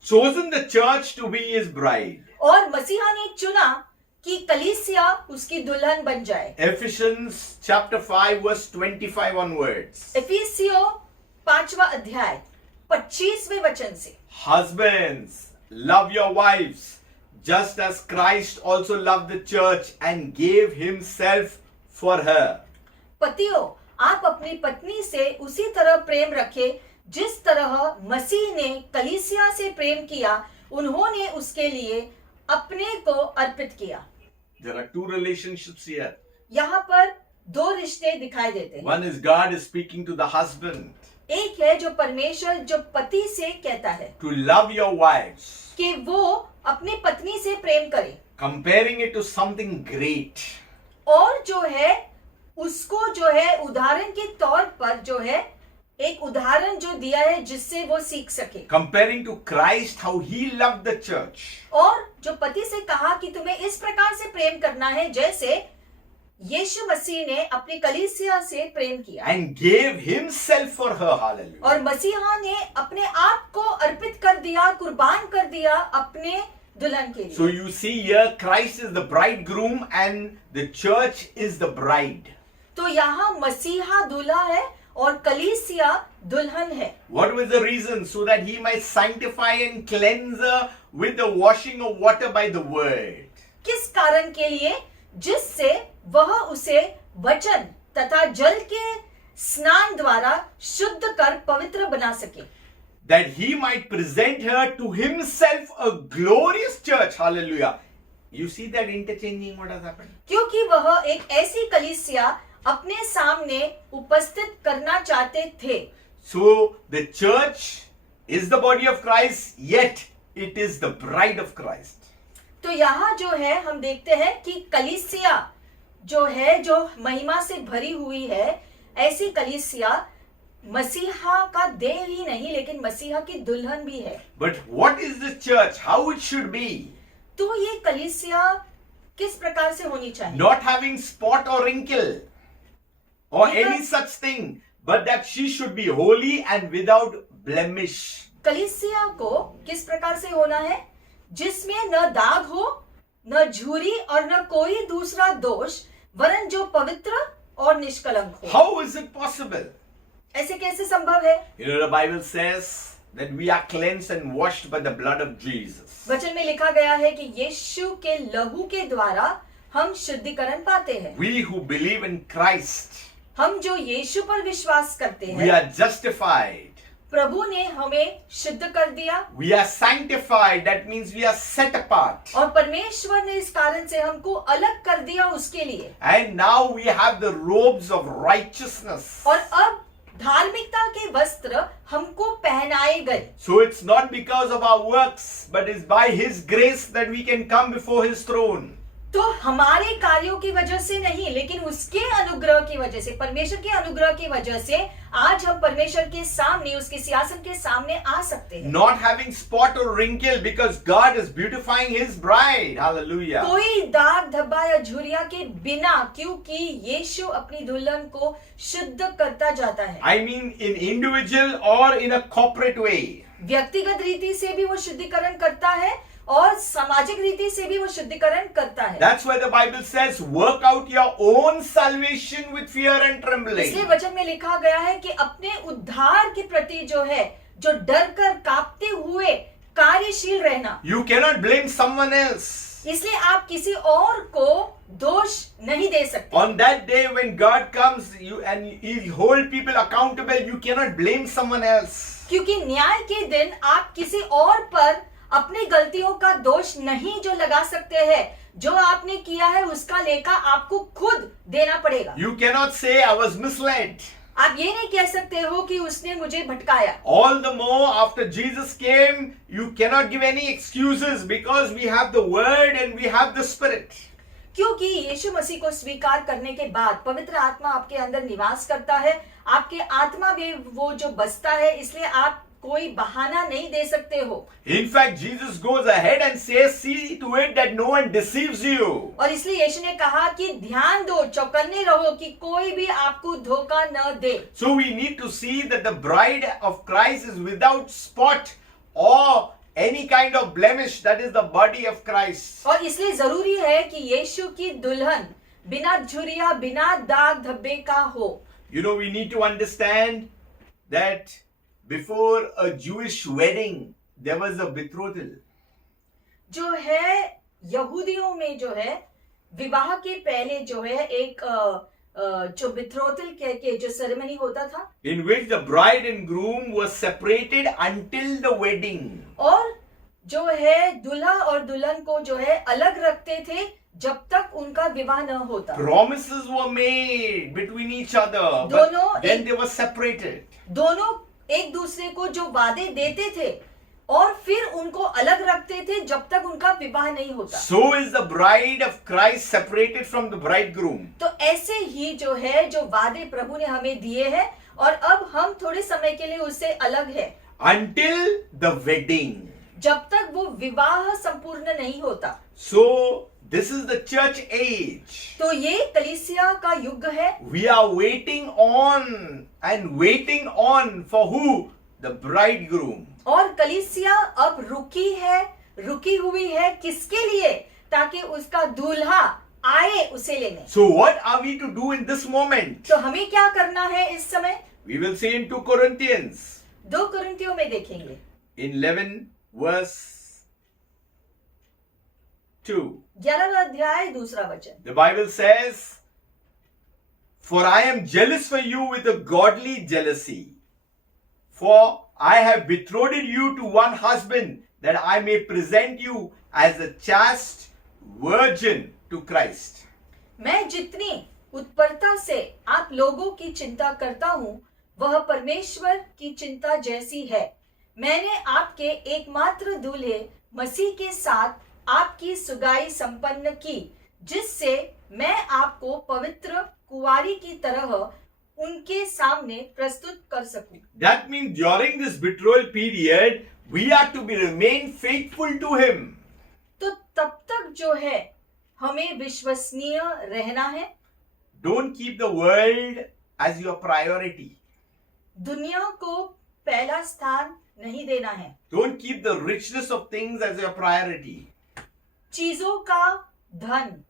chosen the church to be His bride. और मसीहा ने चुना कि कलीसिया उसकी दुल्हन बन जाए। Ephesians chapter 5 verse 25 onwards. इफिसियों 5वां अध्याय 25वें वचन से, Husbands, love your wives, just as Christ also loved the church and gave Himself for her. पतियों, आप अपनी पत्नी से उसी तरह प्रेम रखें जिस तरह मसीह ने कलीसिया से प्रेम किया, उन्होंने उसके लिए अपने को अर्पित किया। There are two relationships here. यहाँ पर दो रिश्ते दिखाई देते हैं। One is God is speaking to the husband एक है जो परमेश्वर जो पति से कहता है to love your wives, कि वो अपनी पत्नी से प्रेम करे, comparing it to something great. और जो है उसको जो है उदाहरण के तौर पर जो है एक उदाहरण जो दिया है जिससे वो सीख सके, Comparing to Christ, how He loved the church. और जो पति से कहा कि तुम्हें इस प्रकार से प्रेम करना है जैसे यीशु मसीह ने अपनी कलीसिया से प्रेम किया, And gave Himself for her, hallelujah. और मसीहा ने अपने आप को अर्पित कर दिया, कुर्बान कर दिया अपने दुल्हन के लिए। So you see here, Christ is the bridegroom and the church is the bride. तो यहाँ मसीहा दूल्हा है और कलीसिया दुल्हन है। What was the reason? So that He might sanctify and cleanse her with the washing of water by the word. किस कारण के लिए? जिससे वह उसे वचन तथा जल के स्नान द्वारा शुद्ध कर पवित्र बना सके, That He might present her to Himself a glorious church. Hallelujah. You see that interchanging what has happened? क्योंकि वह एक ऐसी कलीसिया अपने सामने उपस्थित करना चाहते थे। So the church is the body of Christ, yet it is the bride of Christ. तो यहाँ जो है हम देखते हैं कि कलीसिया जो है जो महिमा से भरी हुई है, ऐसी कलीसिया मसीहा का देह ही नहीं लेकिन मसीहा की दुल्हन भी है। But what is the church? How it should be? तो ये कलीसिया किस प्रकार से होनी चाहिए? Not having spot or wrinkle or Because- any such thing, but that she should be holy and without blemish. कलीसिया को किस प्रकार से होना है? जिसमें न दाग हो, न झुर्री और न कोई दूसरा दोष, वरन जो पवित्र और निष्कलंक हो। How is it possible? ऐसे कैसे संभव है? You know, the Bible says that we are cleansed and washed by the blood of Jesus. वचन में लिखा गया है कि यीशु के लहू के द्वारा हम शुद्धिकरण पाते हैं। We who believe in Christ, हम जो यीशु पर विश्वास करते we हैं, are justified. प्रभु ने हमें शुद्ध कर दिया We are sanctified. That means we are set apart. और परमेश्वर ने इस कारण से हमको अलग कर दिया उसके लिए। And now we have the robes of righteousness. और अब धार्मिकता के वस्त्र हमको पहनाए गए। So it's not because of our works, but it's by His grace that we can come before His throne. तो हमारे कार्यों की वजह से नहीं, लेकिन उसके अनुग्रह की वजह से, परमेश्वर के अनुग्रह की वजह से आज हम परमेश्वर के सामने, उसके सिंहासन के सामने आ सकते हैं। Not having spot or wrinkle because God is beautifying His bride. Hallelujah. कोई दाग धब्बा या झुर्रिया के बिना, क्योंकि यीशु अपनी दुल्हन को शुद्ध करता जाता है। I mean in individual or in a corporate way. व्यक्तिगत रीति से भी वो शुद्धिकरण करता है और सामाजिक रीति से भी वो शुद्धिकरण करता है। That's why the Bible says, work out your own salvation with fear and trembling. इसलिए वचन में लिखा गया है कि अपने उद्धार के प्रति जो है, जो डर कर कांपते हुए कार्यशील रहना। You cannot blame someone else. इसलिए आप किसी और को दोष नहीं दे सकते। On that day when God comes and He'll hold people accountable, you cannot blame someone else. क्योंकि न्याय के दिन आप किसी और पर अपनी गलतियों का दोष नहीं जो लगा सकते हैं, जो आपने किया है उसका लेखा आपको खुद देना पड़ेगा। You cannot say, I was misled. आप ये नहीं कह सकते हो कि उसने मुझे भटकाया। All the more after Jesus came, you cannot give any excuses because we have the Word and we have the Spirit. क्योंकि यीशु मसीह को स्वीकार करने के बाद पवित्र आत्मा आपके अंदर निवास करता है, आपके आत्मा में वो जो बसता है, इसलिए आप कोई बहाना नहीं दे सकते हो। In fact, Jesus goes ahead and says, see to it that no one deceives you. और इसलिए यीशु ने कहा कि ध्यान दो, चौकन्ने रहो कि कोई भी आपको धोखा न दे। So we need to see that the bride of Christ is without spot or any kind of blemish. That is the body of Christ. और इसलिए जरूरी है कि यीशु की दुल्हन बिना झुर्रिया, बिना दाग धब्बे का हो। You know, we need to understand that before a Jewish wedding, there was a betrothal. जो है यहूदियों में जो है विवाह के पहले जो है एक जो बिथ्रोथल के जो सेरेमनी होता था, In which the bride and groom were separated until the wedding. और जो है दूल्हा और दुल्हन को जो है अलग रखते थे जब तक उनका विवाह न होता। Promises were made between each other, दोनों but then they were separated. दोनों एक दूसरे को जो वादे देते थे और फिर उनको अलग रखते थे जब तक उनका विवाह नहीं होता। So is the bride of Christ separated from the bridegroom. तो ऐसे ही जो है जो वादे प्रभु ने हमें दिए हैं और अब हम थोड़े समय के लिए उससे अलग है Until the wedding. जब तक वो विवाह संपूर्ण नहीं होता। So this is the church age. तो ये कलीसिया का युग है। We are waiting on and waiting on for who? The bridegroom. और कलीसिया अब रुकी हुई है किसके लिए? ताकि उसका दूल्हा आए उसे लेने। So what are we to do in this moment? तो हमें क्या करना है इस समय? We will see in 2 Corinthians. 2 कुरिन्थियों में देखेंगे In 11 verse 2. 11वां अध्याय 2 वचन। The Bible says, for I am jealous for you with a godly jealousy. For I have betrothed you to one husband, that I may present you as a chaste virgin to Christ. मैं जितनी उत्परता से आप लोगों की चिंता करता हूँ वह परमेश्वर की चिंता जैसी है। मैंने आपके एकमात्र दूल्हे मसीह के साथ आपकी सुगाई संपन्न की, जिससे मैं आपको पवित्र कुंवारी की तरह उनके सामने प्रस्तुत कर सकूं। That means during this betrothal period, we are to be remain faithful to Him. तो तब तक जो है हमें विश्वसनीय रहना है। Don't keep the world as your priority. दुनिया को पहला स्थान नहीं देना है। Don't keep the richness of things as your priority. चीजों का धन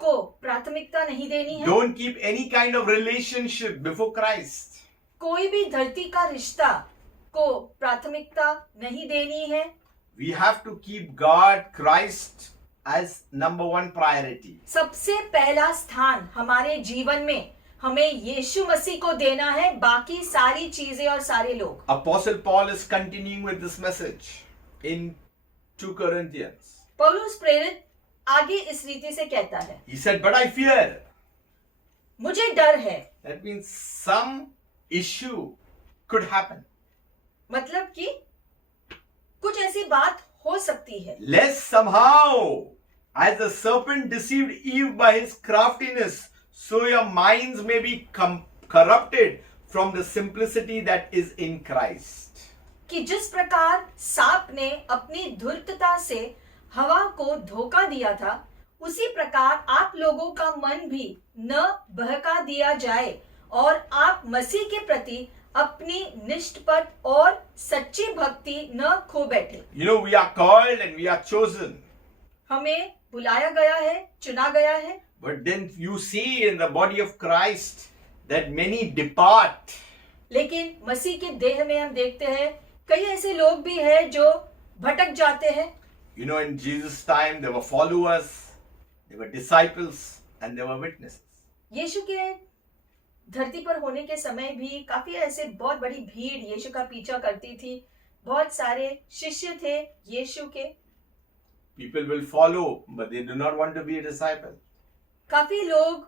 को प्राथमिकता नहीं देनी है। Don't keep any kind of relationship before Christ. कोई भी धरती का रिश्ता को प्राथमिकता नहीं देनी है। We have to keep God, Christ as number one priority. सबसे पहला स्थान हमारे जीवन में हमें यीशु मसीह को देना है, बाकी सारी चीजें और सारे लोग। Apostle Paul is continuing with this message in 2 Corinthians. पौलुस प्रेरित आगे इस रीति से कहता है, He said, but I fear. मुझे डर है। That means some issue could happen. मतलब कि कुछ ऐसी बात हो सकती है। Lest somehow, as the serpent deceived Eve by his craftiness, so your minds may be corrupted from the simplicity that is in Christ. कि जिस प्रकार सांप ने अपनी धूर्तता से हवा को धोखा दिया था, उसी प्रकार आप लोगों का मन भी न बहका दिया जाए और आप मसीह के प्रति अपनी निष्ठपट और सच्ची भक्ति न खो बैठे। You know, we are called and we are chosen. हमें बुलाया गया है, चुना गया है। But then you see in the body of Christ that many depart. लेकिन मसीह के देह में हम देखते हैं कई ऐसे लोग भी हैं जो भटक जाते हैं। You know, in Jesus' time, there were followers, there were disciples, and there were witnesses. यीशु के धरती पर होने के समय भी काफी ऐसे बहुत बड़ी भीड़ यीशु का पीछा करती थी। बहुत सारे शिष्य थे यीशु के। People will follow, but they do not want to be a disciple. काफी लोग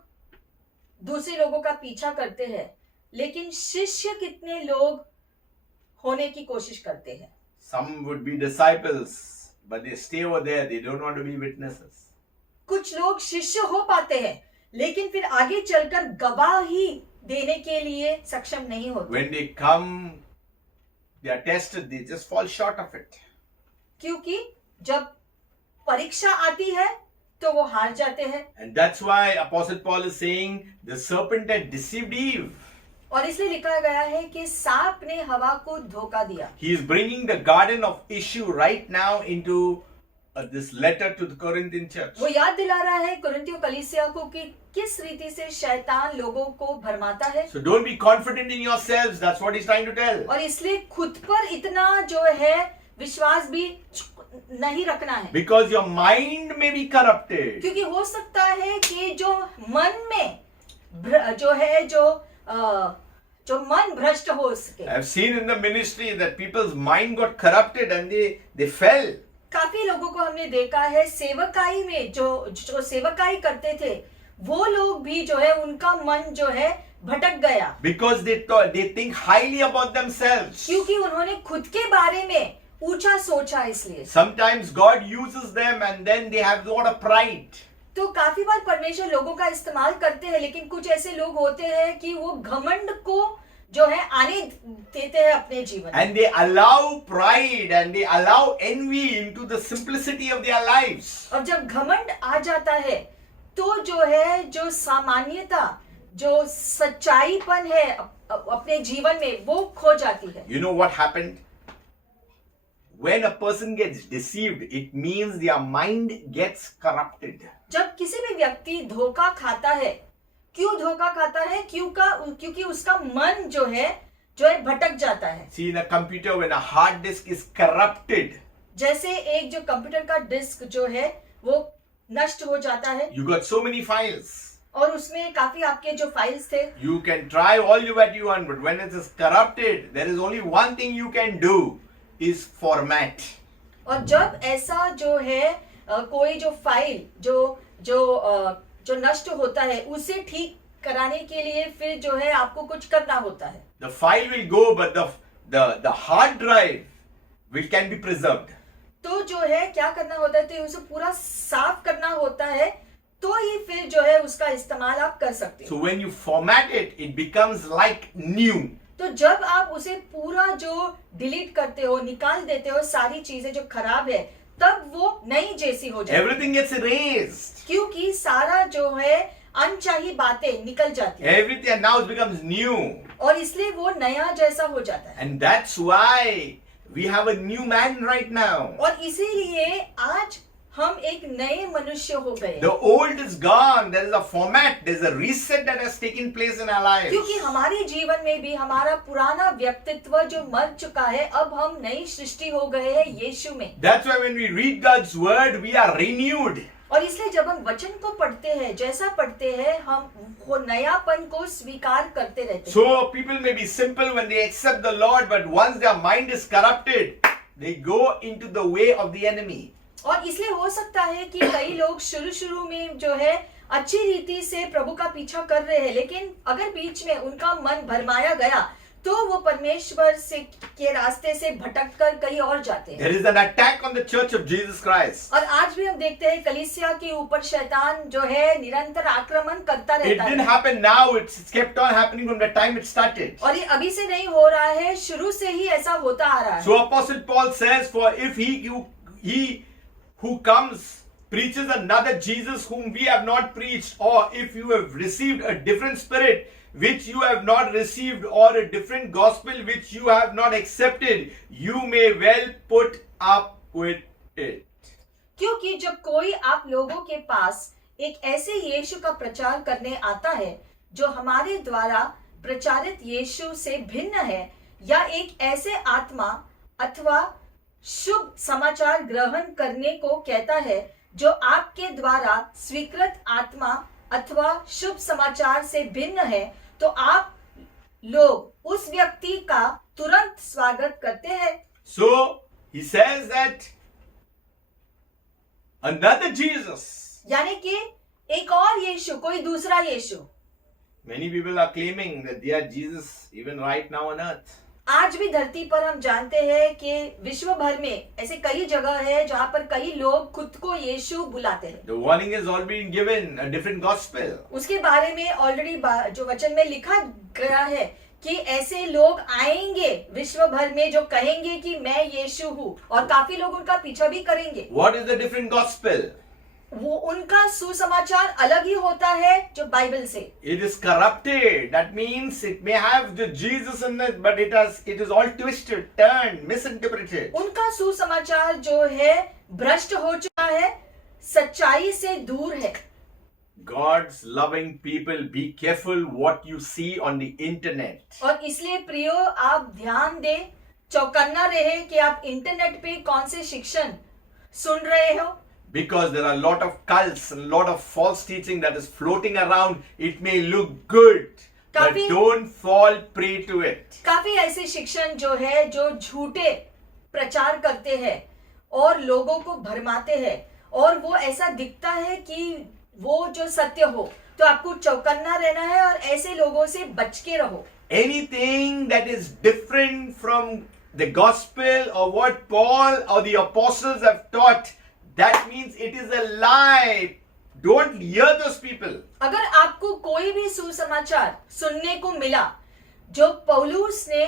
दूसरे लोगों का पीछा करते हैं, लेकिन शिष्य कितने लोग होने की कोशिश करते हैं? Some would be disciples, but they stay over there. They don't want to be witnesses. कुछ लोग शिष्य हो पाते हैं, लेकिन फिर आगे चलकर गवाही देने के लिए सक्षम नहीं होते, When they come, they are tested, they just fall short of it. क्योंकि जब परीक्षा आती है तो वो हार जाते हैं. And that's why Apostle Paul is saying the serpent had deceived Eve. और इसलिए लिखा गया है कि सांप ने हवा को धोखा दिया. He is bringing the garden of issue right now into this letter to the Corinthian church. वो याद दिला रहा है कुरिन्थियों कलीसिया को कि किस रीति से शैतान लोगों को भरमाता है. So don't be confident in yourselves. That's what he's trying to tell. और इसलिए खुद पर इतना जो है विश्वास भी नहीं रखना है, Because your mind may be corrupted. क्योंकि हो सकता है कि जो मन में जो है जो मन भ्रष्ट हो सके. I've seen in the ministry that people's mind got corrupted and they fell. काफी लोगों को हमने देखा है सेवकाई में जो सेवकाई करते थे, वो लोग भी जो है उनका मन जो है भटक गया, Because they think highly about themselves. क्योंकि उन्होंने खुद के बारे में ऊंचा सोचा. इसलिए Sometimes God uses them and then they have a lot of pride. तो काफी बार परमेश्वर लोगों का इस्तेमाल करते हैं, लेकिन कुछ ऐसे लोग होते हैं कि वो घमंड को जो है आने देते हैं अपने जीवन में. And they allow pride and they allow envy into the simplicity of their lives. और जब घमंड आ जाता है तो जो है जो सामान्यता जो सच्चाईपन है अपने जीवन में वो खो जाती है. You know what happened? When a person gets deceived, it means their mind gets corrupted. जब किसी भी व्यक्ति धोखा खाता है, क्यों धोखा खाता है? क्योंकि उसका मन जो है भटक जाता है. See, in a computer, when a hard disk is corrupted, जैसे एक जो कंप्यूटर का डिस्क जो है वो नष्ट हो जाता है, you got so many files. और उसमें काफी आपके जो फाइल्स थे, You can try all what you want, but when it is corrupted, there is only one thing you can do, is format. और जब ऐसा जो है कोई जो फाइल जो नष्ट होता है उसे ठीक कराने के लिए फिर जो है आपको कुछ करना होता है. The file will go, but the hard drive can be preserved. तो जो है क्या करना होता है, तो उसे पूरा साफ करना होता है, तो ही फिर जो है उसका इस्तेमाल आप कर सकते हैं. So when you format it, it becomes like new. तो जब आप उसे पूरा जो डिलीट करते हो, निकाल देते हो सारी चीजें जो खराब है, तब वो नई जैसी हो जाती है. Everything gets erased. क्योंकि सारा जो है अनचाही बातें निकल जाती है. Everything and now it becomes new. और इसलिए वो नया जैसा हो जाता है. And that's why we have a new man right now. और इसीलिए आज हम एक नए मनुष्य हो गए. The old is gone. There is a format. There is a reset that has taken place in our lives. क्योंकि हमारे जीवन में भी हमारा पुराना व्यक्तित्व जो मर चुका है, अब हम नई सृष्टि हो गए हैं यीशु में. That's why when we read God's word, we are renewed. और इसलिए जब हम वचन को पढ़ते हैं, जैसा पढ़ते हैं, हम वो नयापन को स्वीकार करते रहते हैं. So people may be simple when they accept the Lord, but once their mind is corrupted, they go into the way of the enemy. और इसलिए हो सकता है कि कई लोग शुरू में जो है अच्छी रीति से प्रभु का पीछा कर रहे हैं, लेकिन अगर बीच में उनका मन भरमाया गया तो वो परमेश्वर से के रास्ते से भटककर कहीं और जाते हैं. There is an attack on the church of Jesus Christ. और आज भी हम देखते हैं कलीसिया के ऊपर शैतान जो है निरंतर आक्रमण करता It रहता didn't है. happen now. It's kept on happening from the time it started. और ये अभी से नहीं हो रहा है, शुरू से ही ऐसा होता आ रहा है. So Apostle Paul says, for if he who comes preaches another Jesus whom we have not preached, or if you have received a different spirit which you have not received, or a different gospel which you have not accepted, you may well put up with it. क्योंकि जब कोई आप लोगों के पास एक ऐसे यीशु का प्रचार करने आता है जो हमारे द्वारा प्रचारित यीशु से भिन्न है, या एक ऐसे आत्मा अथवा शुभ समाचार ग्रहण करने को कहता है जो आपके द्वारा स्वीकृत आत्मा अथवा शुभ समाचार से भिन्न है, तो आप लोग उस व्यक्ति का तुरंत स्वागत करते हैं. So he says that another Jesus. यानी कि एक और यीशु, कोई दूसरा यीशु। Many people are claiming that they are Jesus even right now on earth. आज भी धरती पर हम जानते हैं कि विश्व भर में ऐसे कई जगह है जहाँ पर कई लोग खुद को यीशु बुलाते हैं। The warning has already been given, a different gospel. उसके बारे में ऑलरेडी जो वचन में लिखा गया है कि ऐसे लोग आएंगे विश्व भर में जो कहेंगे कि मैं यीशु हूँ, और काफी लोग उनका पीछा भी करेंगे। What is the different gospel? वो उनका सुसमाचार अलग ही होता है जो बाइबल से। It is corrupted. That means it may have the Jesus in it, but it is all twisted, turned, misinterpreted. उनका सुसमाचार जो है भ्रष्ट हो चुका है, सच्चाई से दूर है। God's loving people, be careful what you see on the internet. और इसलिए प्रियो, आप ध्यान दें, चौकन्ना रहे कि आप इंटरनेट पे कौन से शिक्षण सुन रहे हो। Because there are a lot of cults and a lot of false teaching that is floating around. It may look good, but don't fall prey to it. काफी ऐसे शिक्षण जो है जो झूठे प्रचार करते हैं और लोगों को भरमाते हैं, और वो ऐसा दिखता है कि वो जो सत्य हो, तो आपको चौकन्ना रहना है और ऐसे लोगों से बच के रहो। Anything that is different from the gospel or what Paul or the apostles have taught, that means it is a lie. Don't hear those people. अगर आपको कोई भी सुसमाचार सुनने को मिला जो पौलुस ने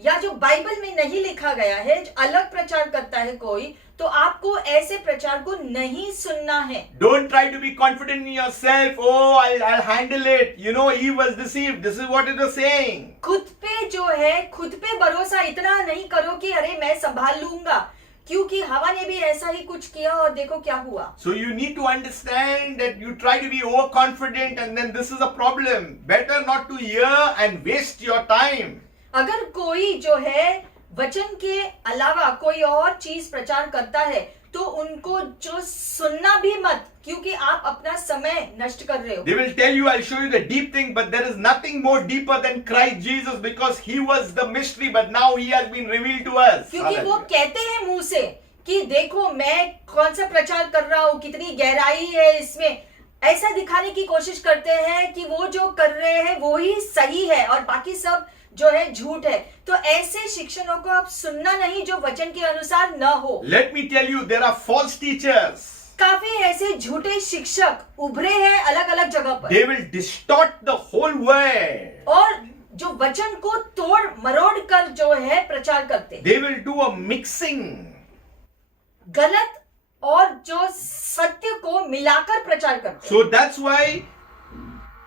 या जो बाइबल में नहीं लिखा गया है, जो अलग प्रचार करता है कोई, तो आपको ऐसे प्रचार को नहीं सुनना है। Don't try to be confident in yourself. Oh, I'll handle it. You know, Eve was deceived. This is what it is saying. खुद पे जो है, खुद पे भरोसा इतना नहीं करो कि अरे मैं संभाल लूंगा, क्योंकि हवा ने भी ऐसा ही कुछ किया और देखो क्या हुआ। So you need to understand that you try to be overconfident and then this is a problem. Better not to hear and waste your time. अगर कोई जो है वचन के अलावा कोई और चीज प्रचार करता है तो उनको जो सुनना भी मत, क्योंकि आप अपना समय नष्ट कर रहे हो। They will tell you, I'll show you the deep thing, but there is nothing more deeper than Christ Jesus, because he was the mystery, but now he has been revealed to us. क्योंकि वो कहते हैं मुंह से कि देखो मैं कौन सा प्रचार कर रहा हूँ, कितनी गहराई है इसमें, ऐसा दिखाने की कोशिश करते हैं कि वो जो कर रहे हैं वो ही सही है और बाकी सब जो है झूठ है। तो ऐसे शिक्षणों को आप सुनना नहीं जो वचन के अनुसार न हो। Let me tell you, there are false teachers. काफी ऐसे झूठे शिक्षक उभरे हैं अलग अलग जगह पर। They will distort the whole word. और जो वचन को तोड़ मरोड़ कर जो है प्रचार करते हैं। They will do a mixing. गलत और जो सत्य को मिलाकर प्रचार करते हैं। So that's why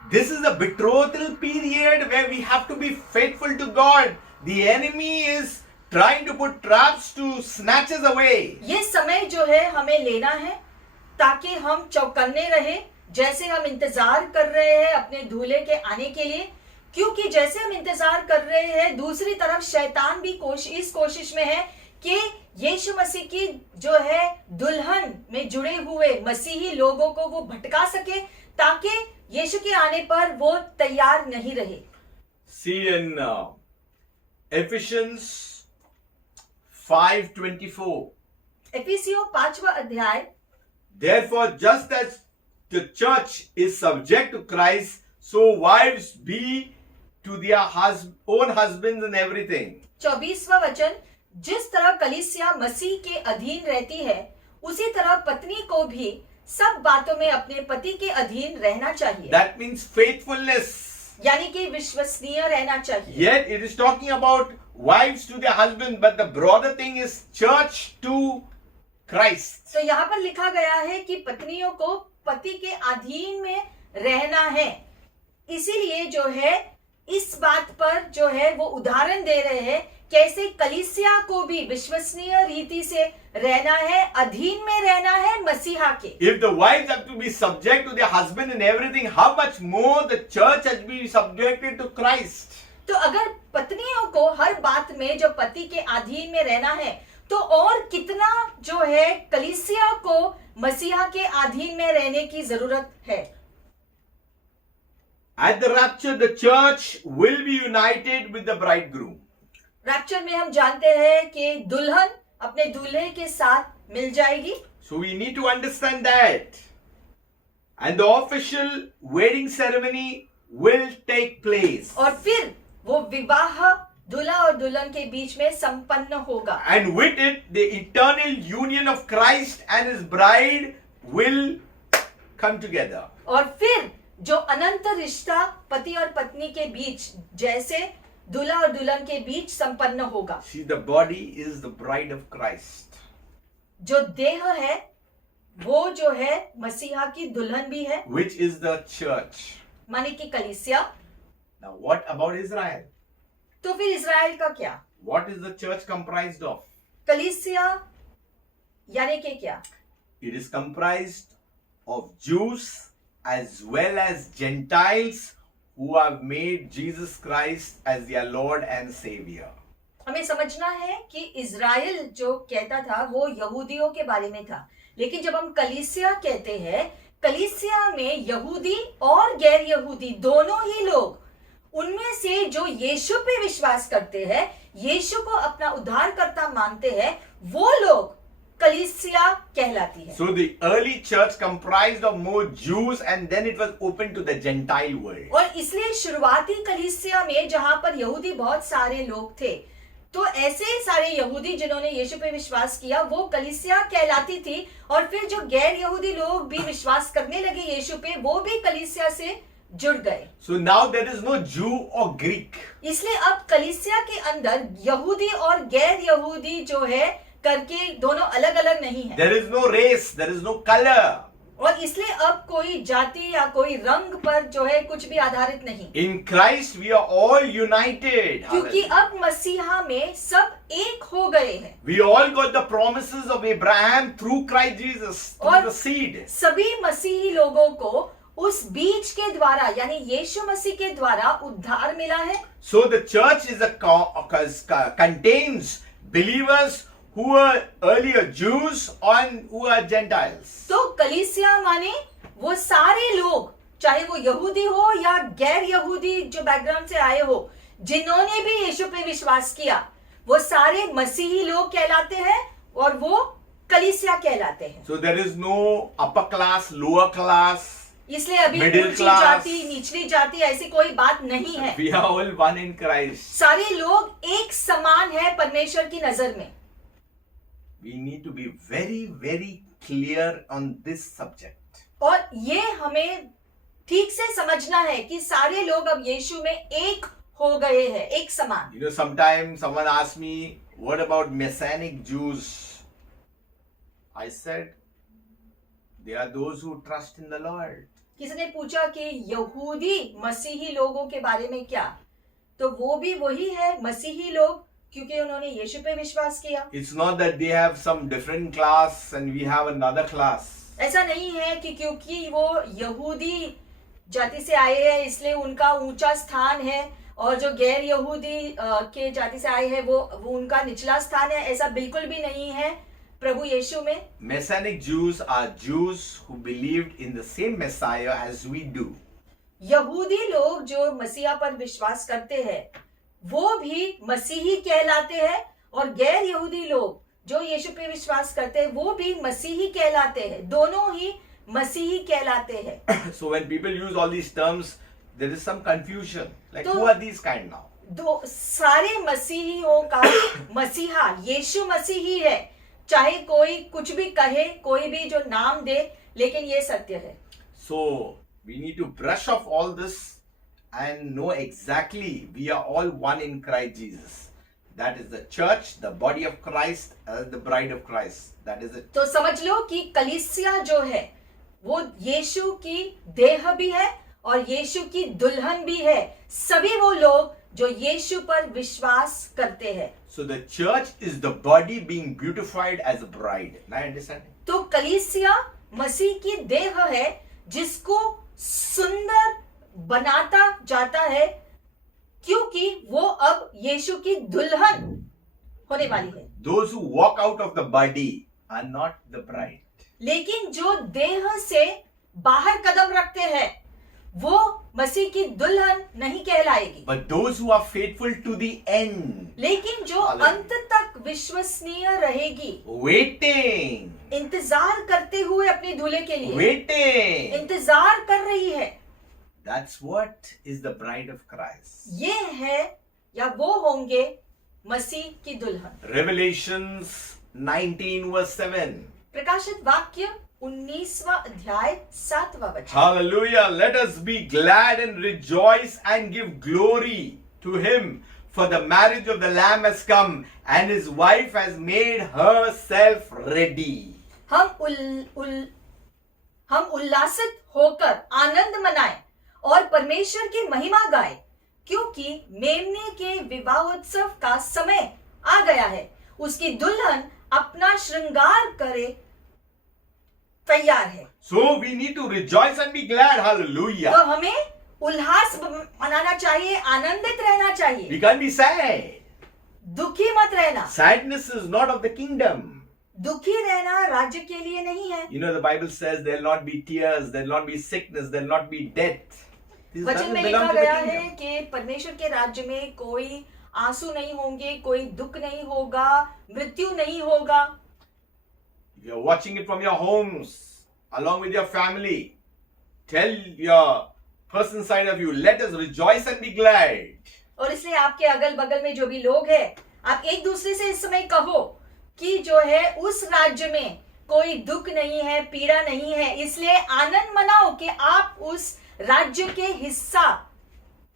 this is a betrothal period where we have to be faithful to God. The enemy is trying to put traps to snatch us away. ये समय जो है हमें लेना है ताकि हम चौकन्ने रहे, जैसे हम इंतजार कर रहे हैं अपने दूल्हे के आने के लिए, क्योंकि जैसे हम इंतजार कर रहे हैं दूसरी तरफ शैतान भी इस कोशिश में है कि यीशु मसीह की जो है दुल्हन में जुड़े हुए मसीही लोगों को वो भटका सके ताकि यीशु के आने पर वो तैयार नहीं रहे। See in Ephesians 5:24. एफिसियों 5वां अध्याय। Therefore, just as the church is subject to Christ, so wives be to their own husbands in everything. 24वां वचन, जिस तरह कलीसिया मसीह के अधीन रहती है उसी तरह पत्नी को भी सब बातों में अपने पति के अधीन रहना चाहिए। That means faithfulness. यानी कि विश्वसनीय रहना चाहिए। Yet it is talking about wives to their husband, but the broader thing is church to Christ. तो यहाँ पर लिखा गया है कि पत्नियों को पति के अधीन में रहना है, इसीलिए जो है इस बात पर जो है वो उदाहरण दे रहे हैं कैसे कलीसिया को भी विश्वसनीय रीति से रहना है, अधीन में रहना है मसीहा के। If the wives have to be subject to their husband in everything, how much more the church has to be subjected to Christ? तो अगर पत्नियों को हर बात में जो पति के अधीन में रहना है, तो और कितना जो है कलीसिया को मसीहा के अधीन में रहने की जरूरत है। At the rapture, the church will be united with the bridegroom. Rapture में हम जानते हैं कि दुल्हन अपने दूल्हे के साथ मिल जाएगी। So we need to understand that. And the official wedding ceremony will take place. और फिर वो विवाह दूल्हा और दुल्हन के बीच में संपन्न होगा। And with it, the eternal union of Christ and his bride will come together. और फिर जो अनंत रिश्ता पति और पत्नी के बीच जैसे दूल्हा और दुल्हन के बीच संपन्न होगा। See, the body is the bride of Christ. जो देह है वो जो है मसीहा की दुल्हन भी है, Which is the church. माने की कलीसिया। Now, what about Israel? तो फिर इजराइल का क्या? What is the church comprised of? कलीसिया यानी कि क्या? It is comprised of Jews as well as Gentiles who have made Jesus Christ as their Lord and Savior. हमें समझना है कि इजराइल जो कहता था वो यहूदियों के बारे में था, लेकिन जब हम कलीसिया कहते हैं, कलीसिया में यहूदी और गैर यहूदी दोनों ही लोग, उनमें से जो यीशु पे विश्वास करते हैं, यीशु को अपना उद्धारकर्ता मानते हैं, वो लोग कलीसिया कहलाती है। So the early church comprised of more Jews and then it was open to the Gentile world. और इसलिए शुरुआती कलीसिया में जहां पर यहूदी बहुत सारे लोग थे, तो ऐसे सारे यहूदी जिन्होंने यीशु पे विश्वास किया वो कलीसिया कहलाती थी, और फिर जो गैर यहूदी लोग भी विश्वास करने लगे यीशु पे, वो भी कलीसिया से जुड़ गए। So now there is no Jew or Greek. इसलिए अब कलीसिया के अंदर यहूदी और गैर यहूदी जो है करके दोनों अलग अलग नहीं है, There is no race, there is no color. और इसलिए अब कोई जाति या कोई रंग पर जो है कुछ भी आधारित नहीं, In Christ we are all united. क्योंकि अब मसीहा में सब एक हो गए हैं। We all got the promises of Abraham through Christ Jesus, through और the seed. सभी मसीही लोगों को उस बीज के द्वारा यानी यीशु मसीह के द्वारा उद्धार मिला है। So the church is contains believers who were earlier Jews and who are Gentiles. तो कलीसिया माने वो सारे लोग, चाहे वो यहूदी हो या गैर यहूदी जो बैकग्राउंड से आए हो, जिन्होंने भी यीशु पे विश्वास किया, वो सारे मसीही लोग कहलाते हैं और वो कलीसिया कहलाते हैं। So there is no upper class, lower class. इसलिए अभी Middle ऊंची class. जाति निचली जाति ऐसी कोई बात नहीं है। We are all one in Christ. सारे लोग एक समान है परमेश्वर की नजर में। We need to be very, very clear on this subject. और ये हमें ठीक से समझना है कि सारे लोग अब यीशु में एक हो गए हैं, एक समान। You know, sometimes someone asks me, what about Messianic Jews? I said, they are those who trust in the Lord. किसी ने पूछा कि यहूदी मसीही लोगों के बारे में क्या, तो वो भी वही है, मसीही लोग, क्योंकि उन्होंने यीशु पे विश्वास किया। It's not that they have some different class and we have another class. ऐसा नहीं है कि क्योंकि वो यहूदी जाति से आए हैं इसलिए उनका ऊंचा स्थान है, और जो गैर यहूदी के जाति से आए हैं वो उनका निचला स्थान है। ऐसा बिल्कुल भी नहीं है प्रभु यीशु में। Messianic Jews are Jews who believed in the same Messiah as we do. यहूदी लोग जो मसीहा पर विश्वास करते हैं वो भी मसीही कहलाते हैं, और गैर यहूदी लोग जो यीशु पे विश्वास करते हैं वो भी मसीही कहलाते हैं, दोनों ही मसीही कहलाते हैं। So when people use all these terms, there is some confusion. Like, तो- who are these kind now? दो सारे मसीहियों का मसीहा यीशु मसीही है, चाहे कोई कुछ भी कहे, कोई भी जो नाम दे, लेकिन ये सत्य है। So we need to brush off all this and know exactly we are all one in Christ Jesus. That is the church, the body of Christ, the bride of Christ. That is it. तो समझ लो कि कलीसिया जो है वो यीशु की देह भी है और यीशु की दुल्हन भी है, सभी वो लोग जो यीशु पर विश्वास करते हैं। So the church is the body being beautified as a bride. Now understand? तो कलीसिया मसीह की देह है जिसको सुंदर बनाता जाता है, क्योंकि वो अब यीशु की दुल्हन होने वाली है। Those who walk out of the body are not the bride. लेकिन जो देह से बाहर कदम रखते हैं वो मसीह की दुल्हन नहीं कहलाएगी, but those who are faithful to the end, लेकिन जो Hallelujah. अंत तक विश्वसनीय रहेगी, waiting, इंतजार करते हुए अपने दूल्हे के लिए waiting. इंतजार कर रही है, That's what is the bride of Christ. ये है या वो होंगे मसीह की दुल्हन। Revelations 19 verse 7. प्रकाशित वाक्य 19वां अध्याय 7वां वचन। Hallelujah. Let us be glad and rejoice and give glory to him, for the marriage of the Lamb has come and his wife has made herself ready. हम उल्लासित होकर आनंद मनाएं और परमेश्वर की महिमा गाएं, क्योंकि मेमने के विवाहोत्सव का समय आ गया है, उसकी दुल्हन अपना श्रृंगार करे तैयार है। So we need to rejoice and be glad. Hallelujah. तो हमें उल्लास मनाना चाहिए, आनंदित रहना चाहिए, We can't be sad. दुखी मत रहना। Sadness is not of the kingdom. दुखी रहना राज्य के लिए नहीं है। You know, the Bible says there'll not be tears, there'll not be sickness, there'll not be death. This वचन doesn't में belong लिखा to the गया kingdom. है कि परमेश्वर के राज्य में कोई आंसू नहीं होंगे, कोई दुख नहीं होगा, मृत्यु नहीं होगा। If you're watching it from your homes, along with your family, tell your person side of you, let us rejoice and be glad. और इसलिए आपके अगल बगल में जो भी लोग हैं, आप एक दूसरे से इस समय कहो कि जो है उस राज्य में कोई दुख नहीं है, पीड़ा नहीं है, इसलिए आनंद मनाओ कि आप उस राज्य के हिस्सा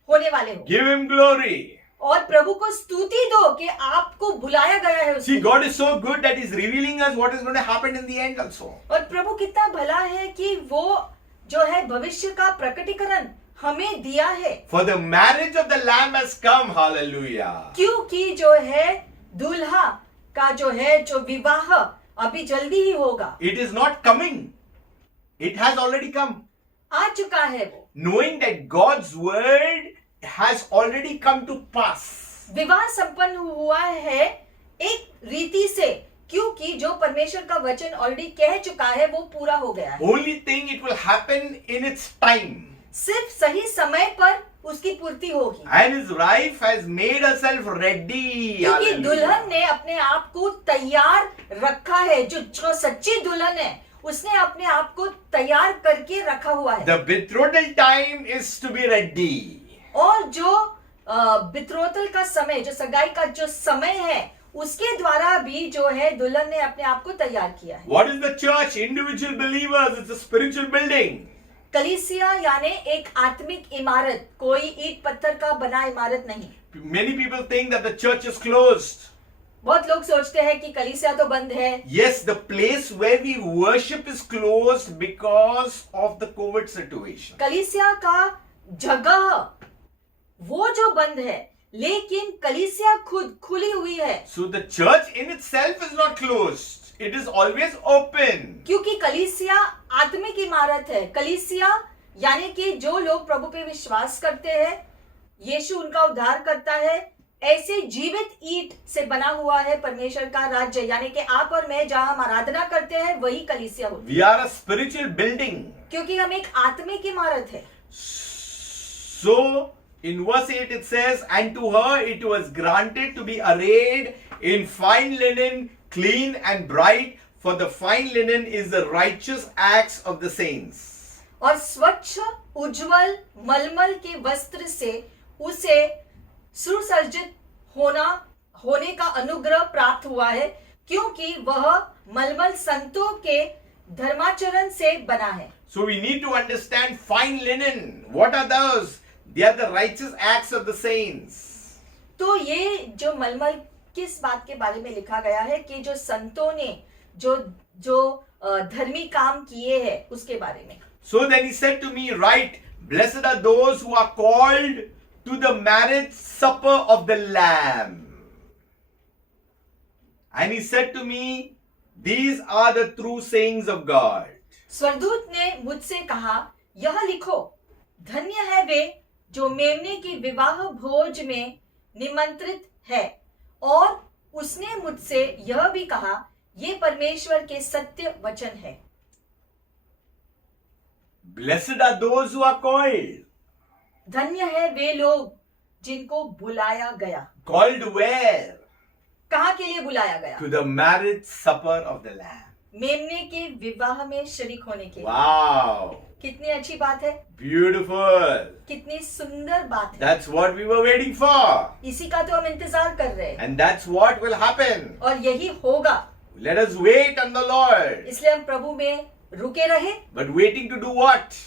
होने वाले हो। Give him glory. और प्रभु को स्तुति दो कि आपको बुलाया गया है उसके See, God is so good that He's revealing us what is going to happen in the end also. और प्रभु कितना भला है कि वो जो है भविष्य का प्रकटीकरण हमें दिया है। For the marriage of the Lamb has come. Hallelujah. क्योंकि जो है दूल्हा का जो विवाह अभी जल्दी ही होगा। It is not coming. It has already come. आ चुका है वो। Knowing that God's word has already come to pass. विवाह संपन्न हुआ है एक रीति से, क्योंकि जो परमेश्वर का वचन ऑलरेडी कह चुका है वो पूरा हो गया है। Only thing it will happen in its time. सिर्फ सही समय पर उसकी पूर्ति होगी। And his wife has made herself ready. क्योंकि Hallelujah. दुल्हन ने अपने आप को तैयार रखा है, जो सच्ची दुल्हन है उसने अपने आप को तैयार करके रखा हुआ है। The betrothal time is to be ready. और जो बित्रोतल का समय, जो सगाई का जो समय है, उसके द्वारा भी जो है दुल्हन ने अपने आप को तैयार किया है। What is the church? Individual believers. It's a spiritual building. कलीसिया यानी एक आत्मिक इमारत, कोई ईंट पत्थर का बना इमारत नहीं। Many people think that the church is closed. बहुत लोग सोचते हैं कि कलीसिया तो बंद है। Yes, the place where we worship is closed because of the COVID situation. कलीसिया का जगह वो जो बंद है, लेकिन कलीसिया खुद खुली हुई है। So the church in itself is not closed. It is always open. क्योंकि कलीसिया आत्मिक इमारत है। कलीसिया यानी कि जो लोग प्रभु पे विश्वास करते हैं, यीशु उनका उद्धार करता है, ऐसे जीवित ईंट से बना हुआ है परमेश्वर का राज्य, यानी कि आप और मैं जहां हम आराधना करते हैं वही कलीसिया होती है। We are a spiritual building. क्योंकि हम एक आत्मिक इमारत है। So in verse 8 it says, and to her it was granted to be arrayed in fine linen, clean and bright, for the fine linen is the righteous acts of the saints. और स्वच्छ उज्जवल मलमल के वस्त्र से उसे सुसज्जित होने का अनुग्रह प्राप्त हुआ है, क्योंकि वह मलमल संतों के धर्माचरण से बना है। So we need to understand fine linen. What are those? They are the righteous acts of the saints. तो ये जो मलमल किस बात के बारे में लिखा गया है कि जो संतों ने जो धर्मी काम किए हैं उसके बारे में। So then he said to me, write, blessed are those who are called to the marriage supper of the Lamb. And he said to me, these are the true sayings of God. स्वर्गदूत ने मुझसे कहा, यह लिखो, धन्य है वे जो मेमने की विवाह भोज में निमंत्रित है। और उसने मुझसे यह भी कहा, ये परमेश्वर के सत्य वचन है। Blessed are those who are called. धन्य है वे लोग जिनको बुलाया गया। Called where? कहाँ के लिए बुलाया गया? To the marriage supper of the Lamb. मेमने के विवाह में शरीक होने के लिए। Wow. कितनी अच्छी बात है, Beautiful. कितनी सुंदर बात है। That's what we were waiting for. इसी का तो हम इंतजार कर रहे हैं And that's what will happen. और यही होगा। Let us wait on the Lord. इसलिए हम प्रभु में रुके रहे। But waiting to do what?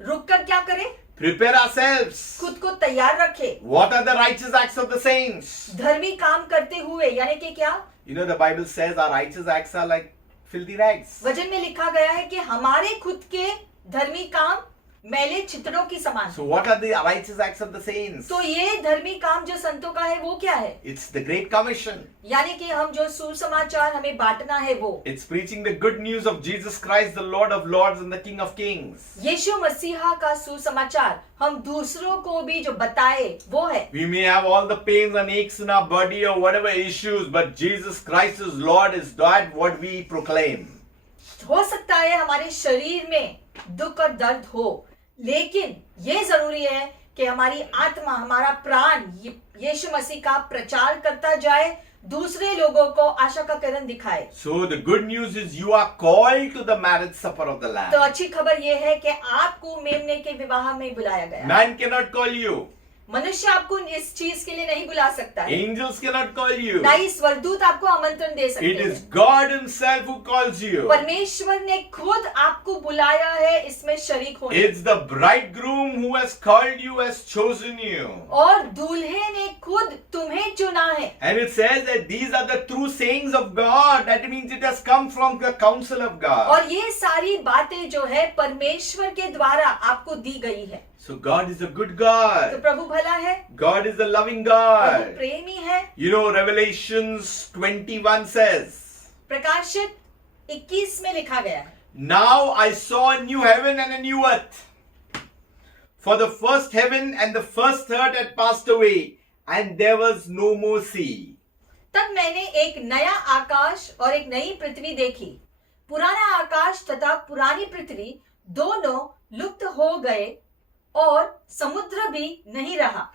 रुक कर क्या करें? Prepare ourselves. खुद को तैयार रखे। What are the righteous acts of the saints? धर्मी काम करते हुए, यानी कि क्या? You know, the Bible says our righteous acts are like filthy rags. वचन में लिखा गया है कि हमारे खुद के धर्मी काम मैले चित्रों की समान। So what are the righteous acts of the saints? तो ये धर्मी काम जो संतों का है वो क्या है? It's the Great Commission. यानी कि हम जो सुसमाचार हमें बांटना है वो It's preaching the good news of Jesus Christ, the Lord of Lords and the King of Kings. यीशु मसीहा का सुसमाचार हम दूसरों को भी जो बताए वो है। We may have all the pains and aches in our body or whatever issues, but Jesus Christ is Lord, is that what we proclaim. हो सकता है हमारे शरीर में दुख और दर्द हो, लेकिन ये जरूरी है कि हमारी आत्मा, हमारा प्राण यीशु मसीह का प्रचार करता जाए, दूसरे लोगों को आशा का किरण दिखाए। So the good news is you are called to the marriage supper of the तो Lamb. अच्छी खबर ये है कि आपको मेमने के विवाह में बुलाया गया। Man cannot call you. मनुष्य आपको इस चीज के लिए नहीं बुला सकता है, Angels cannot call you. ना ही स्वर्गदूत आपको आमंत्रण दे सकते It is हैं। God Himself who calls you. परमेश्वर ने खुद आपको बुलाया है इसमें शरीक होने। It's the bridegroom who has called you, has chosen you. और दूल्हे ने खुद तुम्हें चुना है। And it says that these are the true sayings of God. That means it has come from the counsel of God. और ये सारी बातें जो है परमेश्वर के द्वारा आपको दी गई है। So God is a good तो God. प्रभु भला है, God is a loving Prabhu God. प्रेमी है। You know, Revelations 21 says, प्रकाशित 21 में लिखा गया है, Now I saw a new heaven and a new earth. For the first heaven and the first earth had passed away, and there was no more sea. तब मैंने एक नया आकाश और एक नई पृथ्वी देखी। पुराना आकाश तथा पुरानी पृथ्वी दोनों लुप्त हो गए और समुद्र भी नहीं रहा।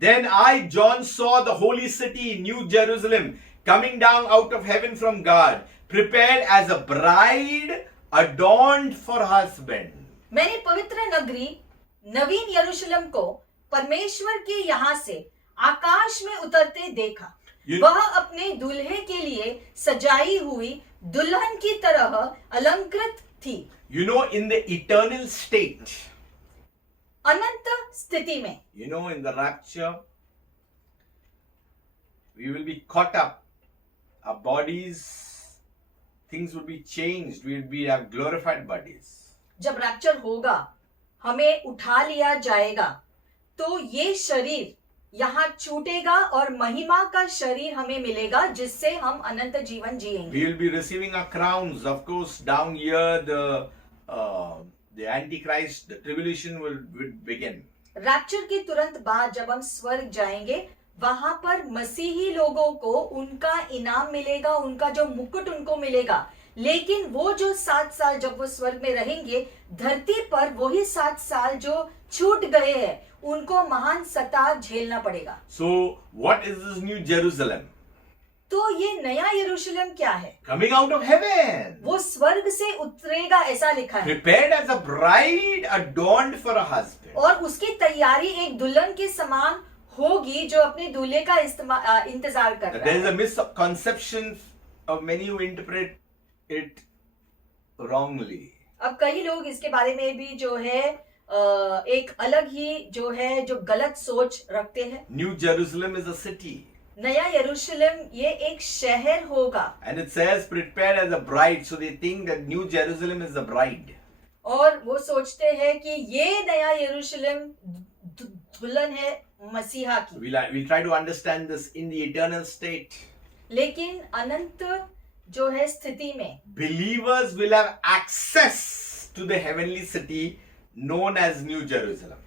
Then I, John, saw the holy city, New Jerusalem, coming down out of heaven from God, prepared as a bride adorned for her husband. मैंने पवित्र नगरी नवीन यरूशलेम को परमेश्वर के यहाँ से आकाश में उतरते देखा। वह अपने दूल्हे के लिए सजाई हुई दुल्हन की तरह अलंकृत थी। You know, in the eternal state, अनंत स्थिति में, you know, in the rapture, we will be caught up. Our bodies, things will be changed. We will have glorified bodies. जब रैप्चर होगा, हमें उठा लिया जाएगा, तो ये शरीर यहाँ छूटेगा और महिमा का शरीर हमें मिलेगा, जिससे हम अनंत जीवन जिएंगे। We will be receiving our crowns. Of course, down here, the Antichrist, the tribulation will begin. Rapture के तुरंत बाद जब हम स्वर्ग जाएंगे, वहां पर मसीही लोगों को उनका इनाम मिलेगा, उनका जो मुकुट उनको मिलेगा। लेकिन वो जो 7 साल जब वो स्वर्ग में रहेंगे, धरती पर वही 7 साल जो छूट गए हैं, उनको महान सता झेलना पड़ेगा। So, what is this New Jerusalem? तो ये नया यरूशलेम क्या है? Coming out of heaven. वो स्वर्ग से उतरेगा, ऐसा लिखा है। Prepared as a bride adorned for a husband. और उसकी तैयारी एक दुल्हन के समान होगी जो अपने दूल्हे का इंतजार कर रहा There is a है। misconception of many who interpret it wrongly. अब कई लोग इसके बारे में भी जो है एक अलग ही जो है जो गलत सोच रखते हैं। New Jerusalem is a city. नया यरूशलेम ये एक शहर होगा। And it says prepared as a bride. So they think that New Jerusalem is the bride. और वो सोचते हैं कि ये नया यरूशलेम दुल्हन है मसीहा की। We try to understand this in the eternal state. लेकिन अनंत जो है स्थिति में Believers will have access to the heavenly city known as New Jerusalem.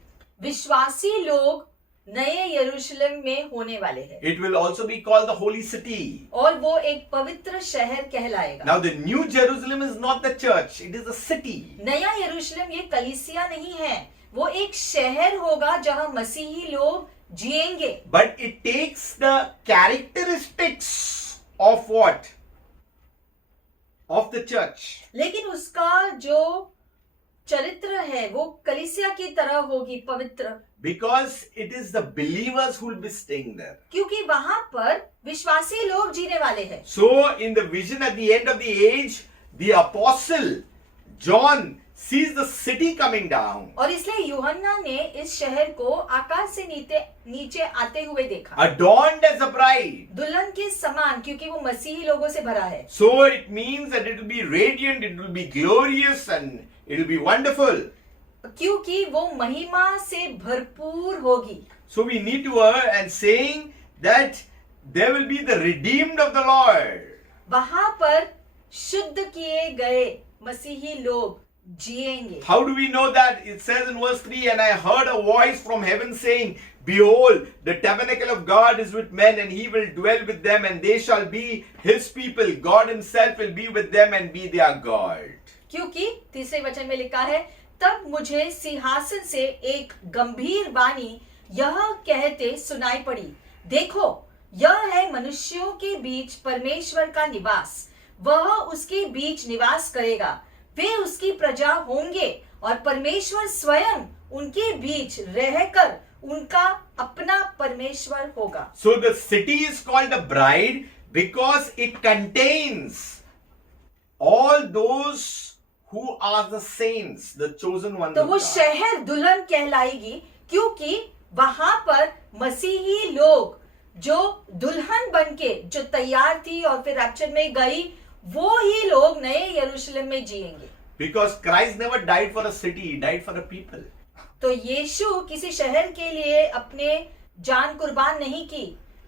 विश्वासी लोग नए यरूशलेम में होने वाले हैं। It will also be called the holy city. और वो एक पवित्र शहर कहलाएगा। Now the New Jerusalem is not the church, it is a city. नया यरूशलेम ये कलीसिया नहीं है, वो एक शहर होगा जहां मसीही लोग जिएंगे, But it takes the characteristics of what? Of the church. लेकिन उसका जो चरित्र है वो कलीसिया की तरह होगी, पवित्र, Because it is the believers who will be staying there. क्योंकि वहां पर विश्वासी लोग जीने वाले हैं। So, in the vision at the end of the age, the apostle John sees the city coming down, और इसलिए यूहन्ना ने इस शहर को आकाश से नीचे आते हुए देखा, adorned as a bride. दुल्हन के समान, क्योंकि वो मसीही लोगों से भरा है। So, it means that it will be radiant, it will be glorious, and it will be wonderful. क्योंकि वो महिमा से भरपूर होगी। So, we need to and saying that there will be the redeemed of the Lord. वहां पर शुद्ध किए गए मसीही लोग जिएंगे। How do we know that? It says in verse 3, and I heard a voice from heaven saying, Behold, the tabernacle of God is with men, and he will dwell with them, and they shall be his people. God himself will be with them and be their God. क्योंकि तीसरे वचन में लिखा है, तब मुझे सिंहासन से एक गंभीर वाणी यह कहते सुनाई पड़ी, देखो, यह है मनुष्यों के बीच परमेश्वर का निवास, वह उसके बीच निवास करेगा, वे उसकी प्रजा होंगे और परमेश्वर स्वयं उनके बीच रहकर उनका अपना परमेश्वर होगा। So the city is called a bride because it contains all those who are the saints, the chosen ones तो of वो God. शहर दुल्हन कहलाएगी क्योंकि वहां पर मसीही लोग जो दुल्हन बनके जो तैयार थी और फिर रैप्चर में गई, वो ही लोग नए यरूशलेम में जिएंगे। Because Christ never died for a city, he died for a people. तो यीशु किसी शहर के लिए अपने जान कुर्बान नहीं की,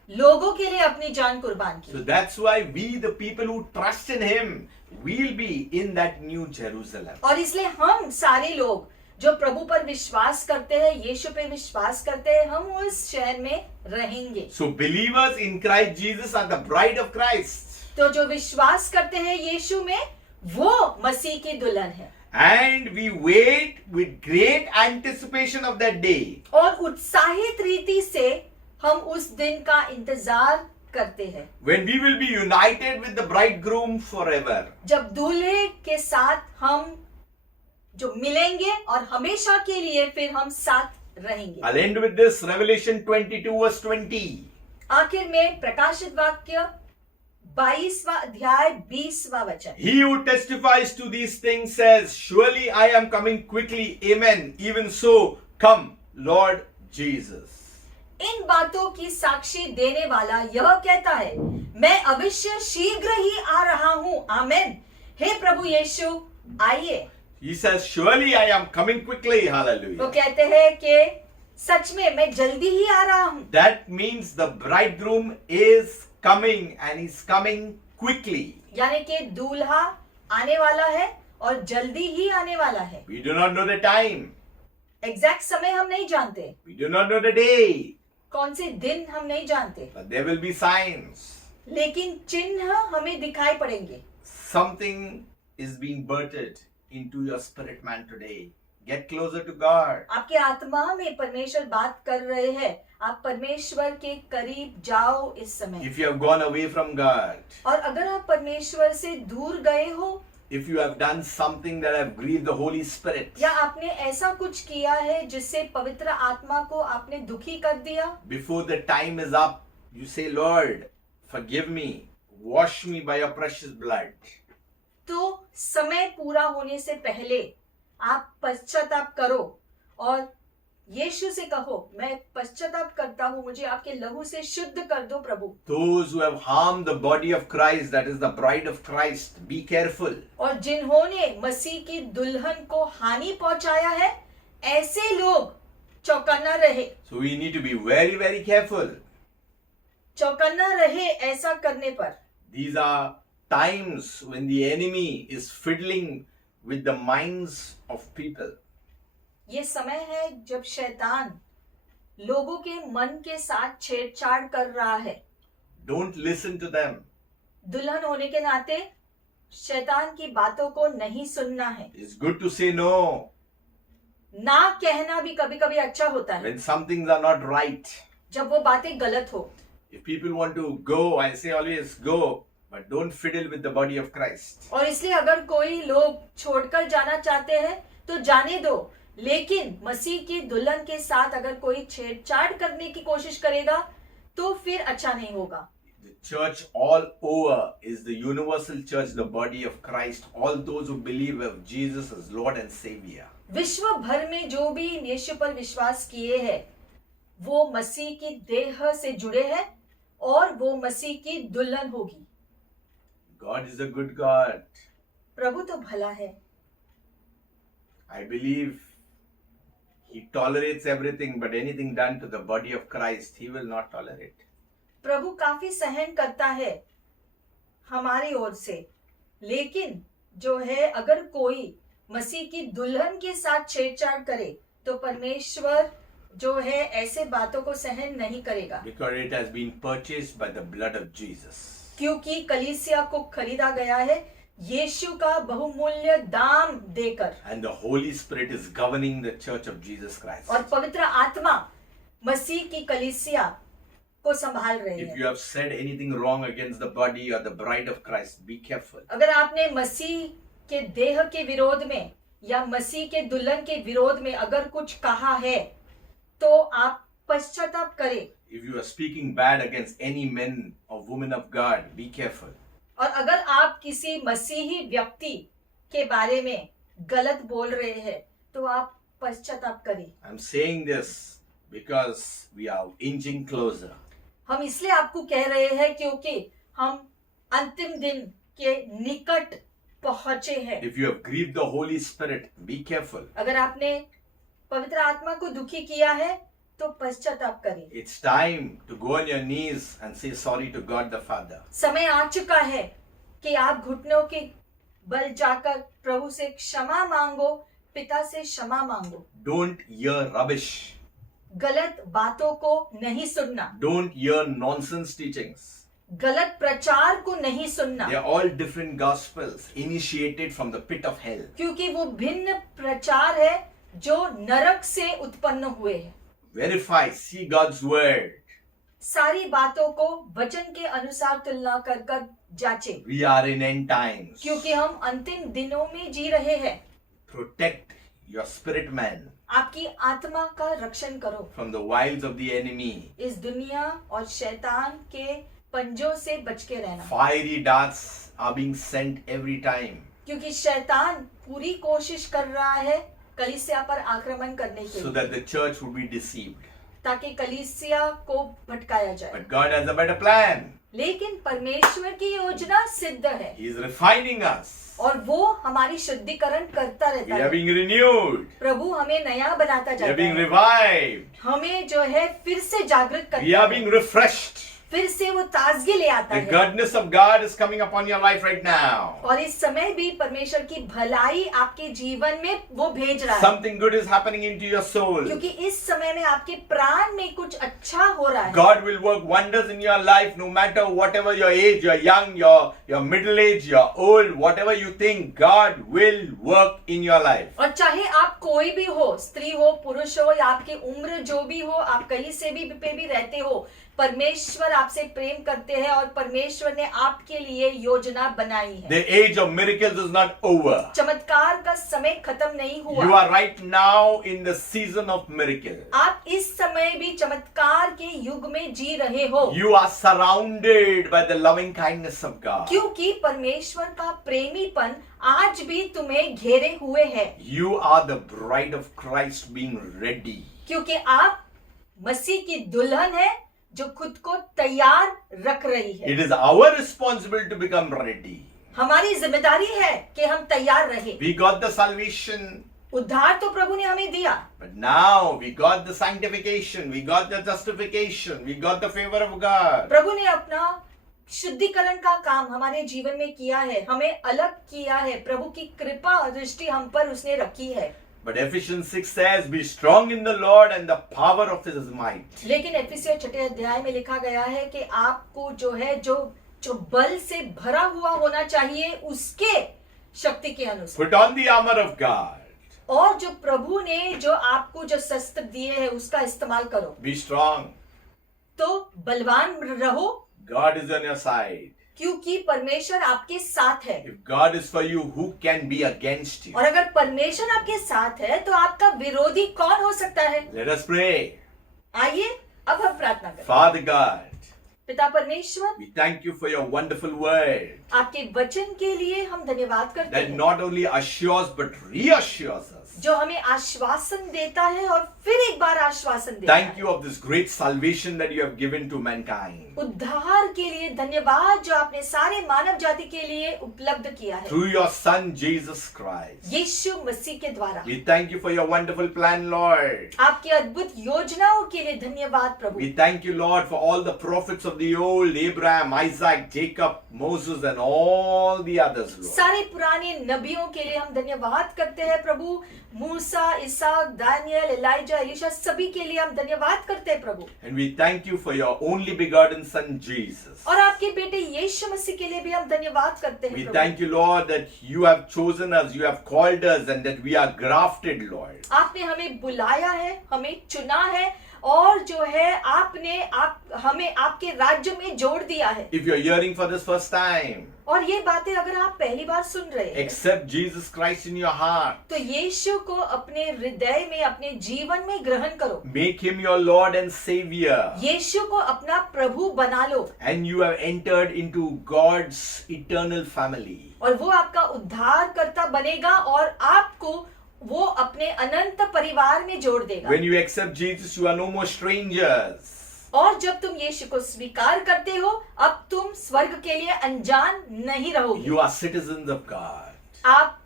लोगों के लिए अपनी जान कुर्बान So की। that's why we, the people who trust in him, will be in that new Jerusalem. और इसलिए हम सारे लोग जो प्रभु पर विश्वास करते हैं, यीशु पे विश्वास करते हैं, हम उस शहर में रहेंगे। So believers in Christ Jesus are the bride of Christ. तो जो विश्वास करते हैं यीशु में, वो मसीह की दुल्हन है। And we wait with great anticipation of that day. और उत्साहित रीति से हम उस दिन का इंतजार करते हैं, When we will be united with the bridegroom forever. जब दूल्हे के साथ हम जो मिलेंगे और हमेशा के लिए फिर हम साथ रहेंगे। I'll end with this, Revelation 22 verse 20. आखिर में प्रकाशित वाक्य 22वां अध्याय 20वां वचन। He who testifies to these things says, Surely I am coming quickly. Amen. Even so, come, Lord Jesus. इन बातों की साक्षी देने वाला यह कहता है, मैं अवश्य शीघ्र ही आ रहा हूँ। आमेन। हे प्रभु यीशु, आइए। He says, Surely I am coming quickly. वो Hallelujah. कहते हैं कि सच में मैं जल्दी ही आ रहा हूँ। That means the bridegroom is coming and he's coming quickly. यानी कि दूल्हा आने वाला है और जल्दी ही आने वाला है। We do not know the time. Exact समय हम नहीं जानते, We do not know the day. कौन से दिन हम नहीं जानते, But there will be signs. लेकिन चिन्ह हमें दिखाई पड़ेंगे। Something is being birthed into your spirit man today. Get closer to God. आपके आत्मा में परमेश्वर बात कर रहे हैं, आप परमेश्वर के करीब जाओ इस समय। If you have gone away from God, और अगर आप परमेश्वर से दूर गए हो, if you have done something that have grieved the Holy Spirit, या आपने ऐसा कुछ किया है जिससे पवित्र आत्मा को आपने दुखी कर दिया, before the time is up, you say, Lord, forgive me, wash me by your precious blood. तो समय पूरा होने से पहले आप पश्चाताप करो और यीशु से कहो, मैं पश्चाताप करता हूँ, मुझे आपके लहू से शुद्ध कर दो प्रभु। Those who have harmed the body of Christ, that is the bride of Christ, be careful. और जिन्होंने मसीह की दुल्हन को हानि पहुंचाया है, ऐसे लोग चौकन्ना रहे। So we need to be very, very careful. चौकन्ना रहे ऐसा करने पर। These are times when the enemy is fiddling with the minds of people. ये समय है जब शैतान लोगों के मन के साथ छेड़छाड़ कर रहा है। Don't listen to them. दुल्हन होने के नाते शैतान की बातों को नहीं सुनना है। It's good to say no. ना कहना भी कभी कभी अच्छा होता है when some things are not right. जब वो बातें गलत हो. If people want to go, I say always go, but don't fiddle with the body of Christ. और इसलिए अगर कोई लोग छोड़कर जाना चाहते हैं तो जाने दो, लेकिन मसीह की दुल्हन के साथ अगर कोई छेड़छाड़ करने की कोशिश करेगा तो फिर अच्छा नहीं होगा. The church all over is the universal church, the body of Christ. All those who believe of Jesus as Lord and Savior. विश्व भर में जो भी यीशु पर विश्वास किए हैं वो मसीह की देह से जुड़े हैं और वो मसीह की दुल्हन होगी. God is a good God. प्रभु तो भला है. I believe He tolerates everything, but anything done to the body of Christ, He will not tolerate. प्रभु काफी सहन करता है हमारी ओर से, लेकिन जो है अगर कोई मसीह की दुल्हन के साथ छेड़छाड़ करे तो परमेश्वर जो है ऐसे बातों को सहन नहीं करेगा. Because it has been purchased by the blood of Jesus. क्योंकि कलीसिया को खरीदा गया है यीशु का बहुमूल्य दाम देकर. And the Holy Spirit is governing the church of Jesus Christ. और पवित्र आत्मा मसीह की कलीसिया को संभाल रही If है. you have said anything wrong against the body or the bride of Christ, be careful. अगर आपने मसीह के देह के विरोध में या मसीह के दुल्हन के विरोध में अगर कुछ कहा है तो आप पश्चाताप करें. If you are speaking bad against any men or women of God, be careful. और अगर आप किसी मसीही व्यक्ति के बारे में गलत बोल रहे हैं तो आप पश्चाताप करें. I'm saying this because we are inching closer. हम इसलिए आपको कह रहे हैं क्योंकि हम अंतिम दिन के निकट पहुंचे हैं. If you have grieved the Holy Spirit, be careful. अगर आपने पवित्र आत्मा को दुखी किया है तो पश्चाताप करें. It's time to go on your knees and say sorry to God the Father. समय आ चुका है कि आप घुटनों के बल जाकर प्रभु से क्षमा मांगो, पिता से क्षमा मांगो. Don't hear rubbish. गलत बातों को नहीं सुनना, Don't hear nonsense teachings. गलत प्रचार को नहीं सुनना, They are all different gospels initiated from the pit of hell. क्योंकि वो भिन्न प्रचार है जो नरक से उत्पन्न हुए हैं. Verify, see God's word. सारी बातों को वचन के अनुसार तुलना कर कर जांचे, We are in end times. क्योंकि हम अंतिम दिनों में जी रहे हैं. Protect your spirit man आपकी आत्मा का रक्षण करो from the wiles of the enemy. इस दुनिया और शैतान के पंजों से बच के रहना, Fiery darts are being sent every time. क्योंकि शैतान पूरी कोशिश कर रहा है कलीसिया पर आक्रमण करने के So लिए, that the church would be deceived. ताकि कलीसिया को भटकाया जाए. But God has a better plan. लेकिन परमेश्वर की योजना सिद्ध है He is refining us. और वो हमारी शुद्धिकरण करता We रहता are है. being renewed. प्रभु हमें नया बनाता We are जाता being है, revived. हमें जो है फिर से जागृत We करता are है, being refreshed. फिर से वो ताजगी ले आता The है. goodness of God is coming upon your life right now. और इस समय भी परमेश्वर की भलाई आपके जीवन में वो भेज रहा है, Something good is happening into your soul. क्योंकि इस समय में आपके प्राण में कुछ अच्छा हो रहा है. God will work wonders in your life no matter whatever your age, you're young, you're middle age, you're old, whatever you think, God will work in your life. और चाहे आप कोई भी हो, स्त्री हो, पुरुष हो, या आपकी उम्र जो भी हो, आप कहीं से भी पे भी रहते हो, परमेश्वर आपसे प्रेम करते हैं और परमेश्वर ने आपके लिए योजना बनाई है. The age of miracles is not over. चमत्कार का समय खत्म नहीं You हुआ. are right now in the season of miracles. आप इस समय भी चमत्कार के युग में जी रहे हो, You are surrounded by the loving kindness of God. क्योंकि परमेश्वर का प्रेमीपन आज भी तुम्हें घेरे हुए है. You are the bride of Christ being ready. क्योंकि आप मसीह की दुल्हन है जो खुद को तैयार रख रही है. It is our responsibility to become ready. हमारी जिम्मेदारी है कि हम तैयार रहे. We got the salvation, उद्धार तो प्रभु ने हमें दिया, but now we got the sanctification, we got the justification, we got the favor of God. प्रभु ने अपना शुद्धिकरण का काम हमारे जीवन में किया है, हमें अलग किया है. प्रभु की कृपा और दृष्टि हम पर उसने रखी है. But Ephesians 6 says, be strong in the Lord and the power of His might. लेकिन एफिसियों 6 अध्याय में लिखा गया है कि आपको जो है जो बल से भरा हुआ होना चाहिए उसके शक्ति के अनुसार. Put on the armor of God. और जो प्रभु ने जो आपको जो शस्त्र दिए हैं उसका इस्तेमाल करो। Be strong. तो बलवान रहो, God is on your side. क्योंकि परमेश्वर आपके साथ है। If God is for you, who can be against you? और अगर परमेश्वर आपके साथ है तो आपका विरोधी कौन हो सकता है? Let us pray. आइए अब हम प्रार्थना करें। Father God, पिता परमेश्वर, we thank you for your wonderful word आपके वचन के लिए हम धन्यवाद करते that हैं, not only assures but reassures us. जो हमें आश्वासन देता है और फिर एक बार आश्वासन देता Thank है। you of this great salvation that you have given to mankind. उद्धार के लिए धन्यवाद जो आपने सारे मानव जाति के लिए उपलब्ध किया है, Through your Son Jesus Christ. यीशु मसीह के द्वारा। We thank you for your wonderful plan, Lord. आपकी अद्भुत योजनाओं के लिए धन्यवाद प्रभु। We thank you, Lord, for all the prophets of the old, Abraham, Isaac, Jacob, Moses, and all the others, Lord. सारे पुराने नबियों के लिए हम धन्यवाद करते हैं प्रभु। मूसा, इसहाक, दानियल, एलाइजा, एलीशा, सभी के लिए हम धन्यवाद करते हैं प्रभु। And we thank you for your only begotten Son, Jesus. और आपके बेटे यीशु मसीह के लिए भी हम धन्यवाद करते We हैं thank Prabhu. you, Lord, that you have chosen us, you have called us, and that we are grafted, Lord. आपने हमें बुलाया है, हमें चुना है, और जो है आपने हमें आपके राज्य में जोड़ दिया है। If you're hearing for this first time, और ये बातें अगर आप पहली बार सुन रहे हैं, accept Jesus Christ in your heart. तो यीशु को अपने हृदय में, अपने जीवन में ग्रहण करो। Make him your Lord and Savior. यीशु को अपना प्रभु बना लो, And you have entered into God's eternal family. और वो आपका उद्धारकर्ता बनेगा और आपको वो अपने अनंत परिवार में जोड़ देगा। When you accept Jesus, you are no more strangers. और जब तुम यीशु को स्वीकार करते हो, अब तुम स्वर्ग के लिए अनजान नहीं रहोगे। You are citizens of God. आप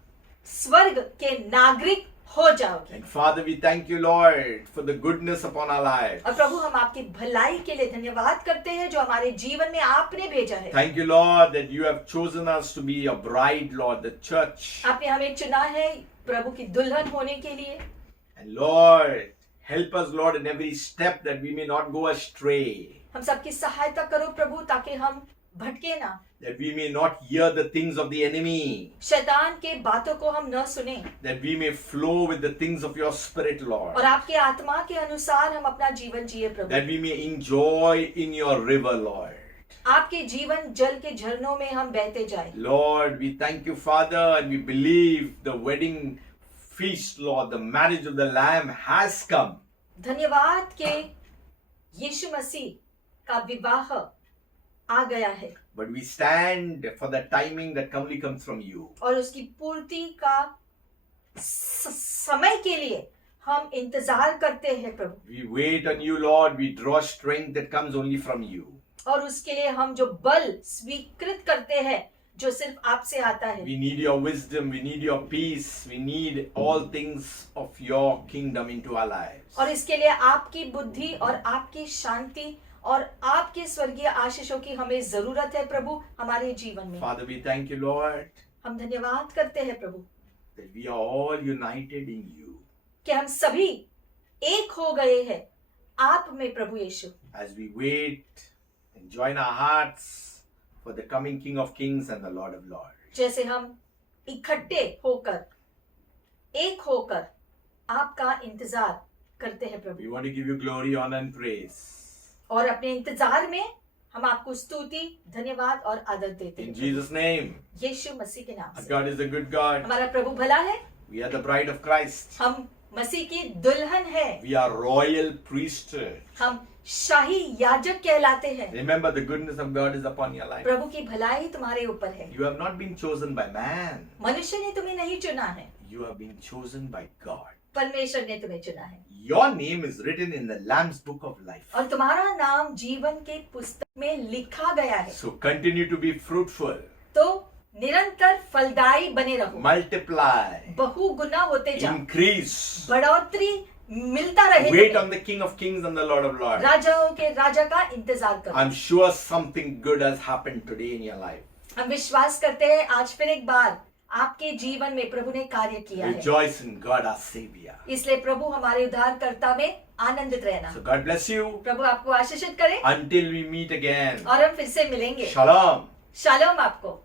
स्वर्ग के नागरिक हो जाओगे। And Father, we thank you, Lord, for the goodness upon our lives. और प्रभु, हम आपकी भलाई के लिए धन्यवाद करते हैं जो हमारे जीवन में आपने भेजा है। Thank you, Lord, that you have chosen us to be your bride, Lord, the church. आपने हमें चुना है प्रभु की दुल्हन होने के लिए। And Lord, help us, Lord, in every step that we may not go astray. हम सबकी सहायता करो प्रभु, ताकि हम भटके ना, That we may not hear the things of the enemy. शैतान के बातों को हम न सुने, That we may flow with the things of your spirit, Lord. और आपके आत्मा के अनुसार हम अपना जीवन जिए प्रभु। That we may enjoy in your river, Lord. आपके जीवन जल के झरनों में हम बहते जाए। Lord, we thank you, Father, and we believe the wedding feast, Lord, the marriage of the Lamb has come. धन्यवाद के यीशु मसीह का विवाह आ गया है, But we stand for the timing that only comes from you. और उसकी पूर्ति का समय के लिए हम इंतजार करते हैं प्रभु। We wait on you, Lord. We draw strength that comes only from you. और उसके लिए हम जो बल स्वीकृत करते हैं जो सिर्फ आपसे आता है। We need your wisdom. We need your peace. We need all things of your kingdom into our lives. और इसके लिए आपकी बुद्धि और आपकी शांति और आपके स्वर्गीय आशीषों की हमें जरूरत है प्रभु हमारे जीवन में। Father, we thank you, Lord, हम धन्यवाद करते हैं प्रभु that we are all united in you. कि हम सभी एक हो गए हैं आप में प्रभु यीशु। As we wait and join our hearts for the coming King of Kings and the Lord of Lords. जैसे हम इकट्ठे होकर, एक होकर आपका इंतजार करते हैं प्रभु, We want to give you glory, honor, and praise. और अपने इंतजार में हम आपको स्तुति, धन्यवाद और आदर देते In हैं Jesus' name, यीशु मसीह के नाम our से। God is a good God. हमारा प्रभु भला है, We are the bride of Christ. हम मसीह की दुल्हन है, We are royal priesthood. हम शाही याजक कहलाते हैं। Remember, the goodness of God is upon your life. प्रभु की भलाई तुम्हारे ऊपर है। You have not been chosen by man. मनुष्य ने तुम्हें नहीं चुना है, You have been chosen by God. परमेश्वर ने तुम्हें चुना है, Your name is written in the Lamb's book of life. और तुम्हारा नाम जीवन के पुस्तक में लिखा गया है। So continue to be fruitful. तो निरंतर फलदायी बने रहो, Multiply. बहुगुना होते जाओ, Increase. बढ़ोतरी मिलता रहे। Wait on the King of Kings and the Lord of Lords. राजाओं के राजा का इंतजार करो। I'm sure something good has happened today in your life. हम विश्वास करते हैं आज फिर एक बार आपके जीवन में प्रभु ने कार्य किया है, Rejoice in God our Savior. इसलिए प्रभु हमारे उद्धारकर्ता में आनंदित रहना। So God bless you प्रभु आपको आशीषित करे until we meet again. और हम फिर से मिलेंगे। Shalom. शालोम आपको।